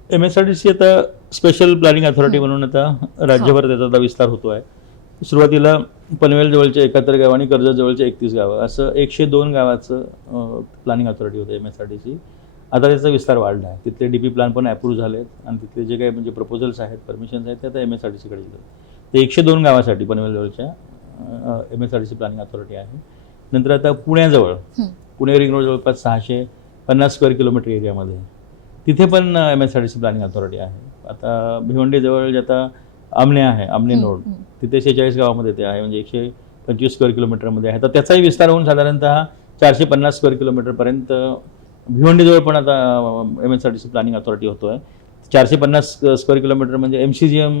MSRDC आता स्पेशल प्लॅनिंग अथॉरिटी म्हणून आता राज्यभर त्याचा आता विस्तार होतो आहे. सुरुवातीला पनवेल जवळचे 71 गावं आणि कर्जत जवळचे 31 गावं असं 102 गावाचं प्लॅनिंग अथॉरिटी होतं MSRDC. आता त्याचा विस्तार वाढला आहे. तिथले DP प्लॅन पण अप्रूव्ह झालेत आणि तिथले जे काही म्हणजे प्रपोजल्स आहेत, परमिशन्स आहेत, ते आता MSRDC कडे येतात. ते 102 गावासाठी पनवेल जवळच्या MSRDC प्लॅनिंग अथॉरिटी आहे. नंतर आता पुण्याजवळ पुणे रिंग रोड जवळपास 650 स्क्वेअर किलोमीटर एरियामध्ये तिथे पण MSRDC प्लॅनिंग अथॉरिटी आहे. आता भिवंडीजवळ जे आता आमने आहे, आमने नोड, तिथे 46 गावामध्ये ते आहे, म्हणजे 125 स्क्वेअर किलोमीटरमध्ये आहे. तर त्याचाही विस्तार होऊन साधारणतः 450 स्क्वेअर किलोमीटरपर्यंत भिवंडीजवळ पण आता MSRDC प्लॅनिंग अथॉरिटी होतो आहे. 450 स्क्वेअर किलोमीटर म्हणजे MCGM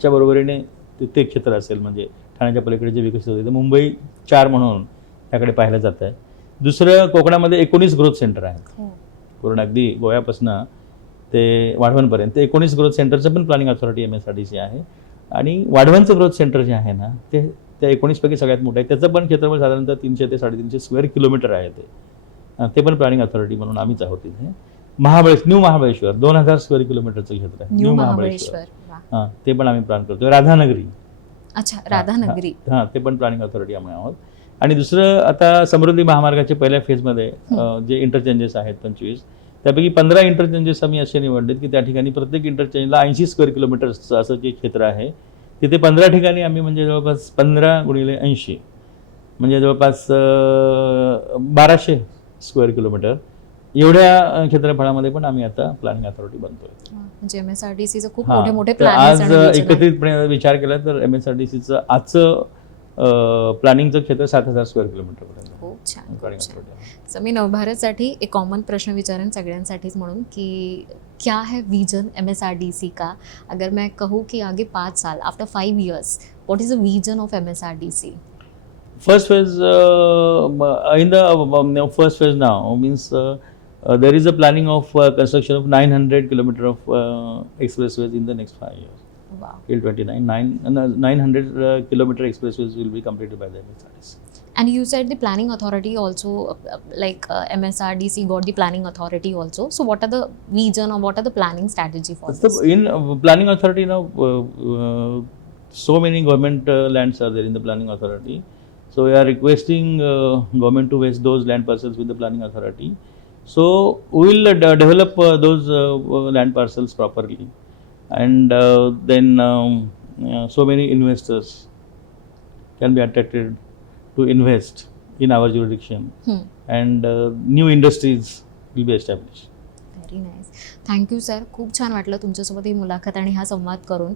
च्या बरोबरीने ते क्षेत्र असेल, म्हणजे ठाण्याच्या पलीकडे जे विकसित होते. तर मुंबई 4 म्हणून त्याकडे पाहिलं जात आहे. दुसरं, कोकणामध्ये 19 ग्रोथ सेंटर आहेत. पूर्ण अगदी गोव्यापासून ते वाढवणपर्यंत 19 ग्रोथ सेंटरचं पण प्लॅनिंग अथॉरिटी MSRDC आहे. आणि वाढवणचं ग्रोथ सेंटर जे आहे ना, ते त्या 19 पैकी सगळ्यात मोठं आहे. त्याचं पण क्षेत्रफळ साधारणतः 300 ते 350 स्क्वेअर किलोमीटर आहे. ते पण प्लॅनिंग अथॉरिटी म्हणून आम्हीच आहोत तिथे. न्यू महाबळेश्वर 2000 स्क्वेअर किलोमीटरचं क्षेत्र आहे. न्यू महाबळेश्वर, हां, ते पण आम्ही प्लॅन करतोय. राधानगरी, अच्छा, राधानगरी, हां, ते पण प्लॅनिंग अथॉरिटी आम्ही आहोत. आणि दुसरं, आता समृद्धी महामार्गाच्या पहिल्या फेजमध्ये जे इंटरचेंजेस आहेत 25, त्यापैकी 15 इंटरचेंजेस आम्ही असे निवडलेत की त्या ठिकाणी प्रत्येक इंटरचेंजला 80 स्क्वेअर किलोमीटरचं असं जे क्षेत्र आहे, तिथे 15 ठिकाणी आम्ही म्हणजे जवळपास 15 × 80 म्हणजे जवळपास 1200 स्क्वेअर किलोमीटर एवढ्या क्षेत्रफळामध्ये पण आम्ही आता प्लॅनिंग अथॉरिटी बनतोय. म्हणजे MSRDCचं खूप हां, मोठे मोठे तर प्लॅनिंग आज एकत्रितपणे विचार केला तर MSRDCचं आजचं प्लॅनिंगचं क्षेत्र 7000 स्क्वेअर किलोमीटर पर्यंत. खूप छान, प्लॅनिंग खूप छान. अथॉरिटी. सर, मी नवभारतसाठी एक कॉमन प्रश्न विचारेन सगळ्यांसाठीच म्हणून की क्या है विजन MSRDC का? अगर मैं कहूँ कि आगे 5 साल, after 5 years, what is the vision of MSRDC? First phase, in the first phase now means there is a planning of construction of 900 kilometer of expressways in the next 5 years. Wow. Till 29, 900 kilometer expressways will be completed by the MSRDC. And you said the planning authority also, MSRDC got the planning authority also. So what are the vision or what are the planning strategy for this? In planning authority now, so many government lands are there in the planning authority. So we are requesting government to waste those land parcels with the planning authority. So we will develop those land parcels properly, and then so many investors can be attracted to invest in our jurisdiction, and new industries will be established. Very nice. Thank you sir. खूप छान वाटलं तुमच्यासोबत ही मुलाखत आणि हा संवाद करून.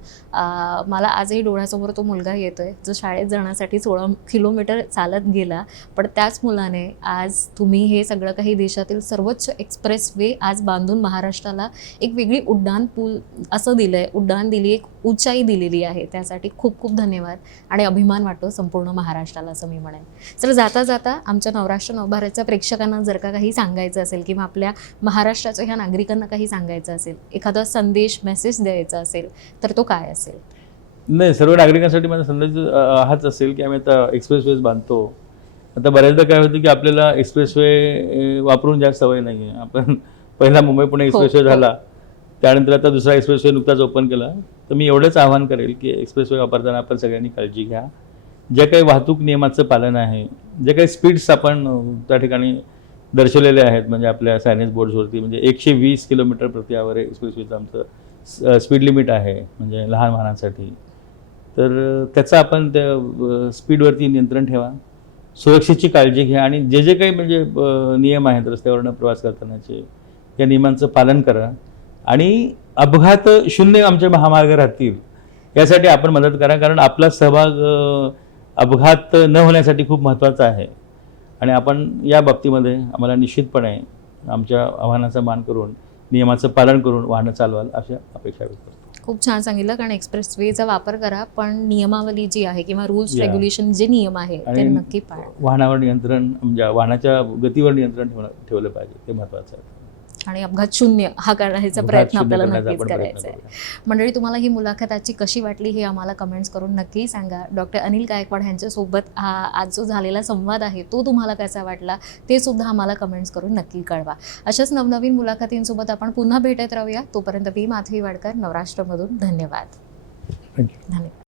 मला आजही डोळ्यासमोर तो मुलगा येतोय जो शाळेत जाण्यासाठी 16 किलोमीटर चालत गेला, पण त्याच मुलाने आज तुम्ही हे सगळं काही देशातील सर्वोच्च एक्सप्रेस वे आज बांधून महाराष्ट्राला एक वेगळी उड्डाण पूल असं दिलं आहे, उड्डाण दिली, एक उंचाई दिलेली आहे. त्यासाठी खूप खूप धन्यवाद आणि अभिमान वाटतो संपूर्ण महाराष्ट्राला, असं मी म्हणेन. सर, जाता जाता आमच्या नवराष्ट्र नवभारतच्या प्रेक्षकांना जर का काही सांगायचं असेल किंवा आपल्या महाराष्ट्राच्या ह्या नागरिकांना काही सांगायचं असेल, एखादा संदेश, मेसेज द्यायचा असेल, तर तो काय असेल? नाही, सर्व नागरिकांसाठी माझा संदेश हाच असेल की आम्ही आता एक्सप्रेसवेज बांधतो. आता बऱ्याचदा काय होतं की आपल्याला एक्सप्रेसवे वापरून जास्त सवय नाही आहे. आपण पहिला मुंबई पुणे एक्सप्रेसवे झाला, त्यानंतर आता दुसरा एक्सप्रेसवे नुकताच ओपन केला. तर मी एवढंच आवाहन करेल की एक्सप्रेसवे वापरताना आपण सगळ्यांनी काळजी घ्या. जे काही वाहतूक नियमाचं पालन आहे, जे काही स्पीड्स आपण त्या ठिकाणी दर्शवलेले आहेत, म्हणजे आपल्या सायनेज बोर्ड्सवरती, म्हणजे 120 किलोमीटर प्रति आवर एक्सप्रेसवेचं आमचं स्पीड लिमिट आहे, म्हणजे लहान वाहनांसाठी. तर त्याचं आपण त्या स्पीडवरती नियंत्रण ठेवा, सुरक्षेची काळजी घ्या आणि जे जे काही म्हणजे नियम आहेत रस्त्यावरनं प्रवास करतानाचे, या नियमांचं पालन करा आणि अपघात शून्य आमचे महामार्ग राहतील यासाठी आपण मदत करा. कारण आपला सहभाग अपघात न होण्यासाठी खूप महत्त्वाचा आहे आणि आपण या बाबतीमध्ये आम्हाला निश्चितपणे आमच्या आव्हानाचा मान करून, नियमाचं पालन करून वाहनं चालवाल अशा अपेक्षा व्यक्त करतो. खूप छान सांगितलं. कारण एक्सप्रेसवेचा वापर करा, पण नियमावली जी आहे किंवा रूल्स रेग्युलेशन जे नियम आहे ते नक्की पाळा. वाहनावर नियंत्रण, म्हणजे वाहनाच्या गतीवर नियंत्रण ठेवलं पाहिजे, ते महत्त्वाचं आहे. आणि अपघात शून्य हा करण्याचा अपघात प्रयत्न शून्य आपल्याला करण्याचा नक्कीच आपण प्रयत्न करायचा आहे. करूया. मंडळी, तुम्हाला ही मुलाखत आजची कशी वाटली हे आम्हाला कमेंट्स करून नक्की सांगा. डॉक्टर अनिल गायकवाड यांच्यासोबत हा आज जो झालेला संवाद आहे तो तुम्हाला कसा वाटला ते सुद्धा आम्हाला कमेंट्स करून नक्की कळवा. अशाच नवनवीन मुलाखतींसोबत आपण पुन्हा भेटत राहूया. तोपर्यंत मी माधवी वाडकर, नवराष्ट्रमधून. धन्यवाद. थँक्यू. धन्यवाद.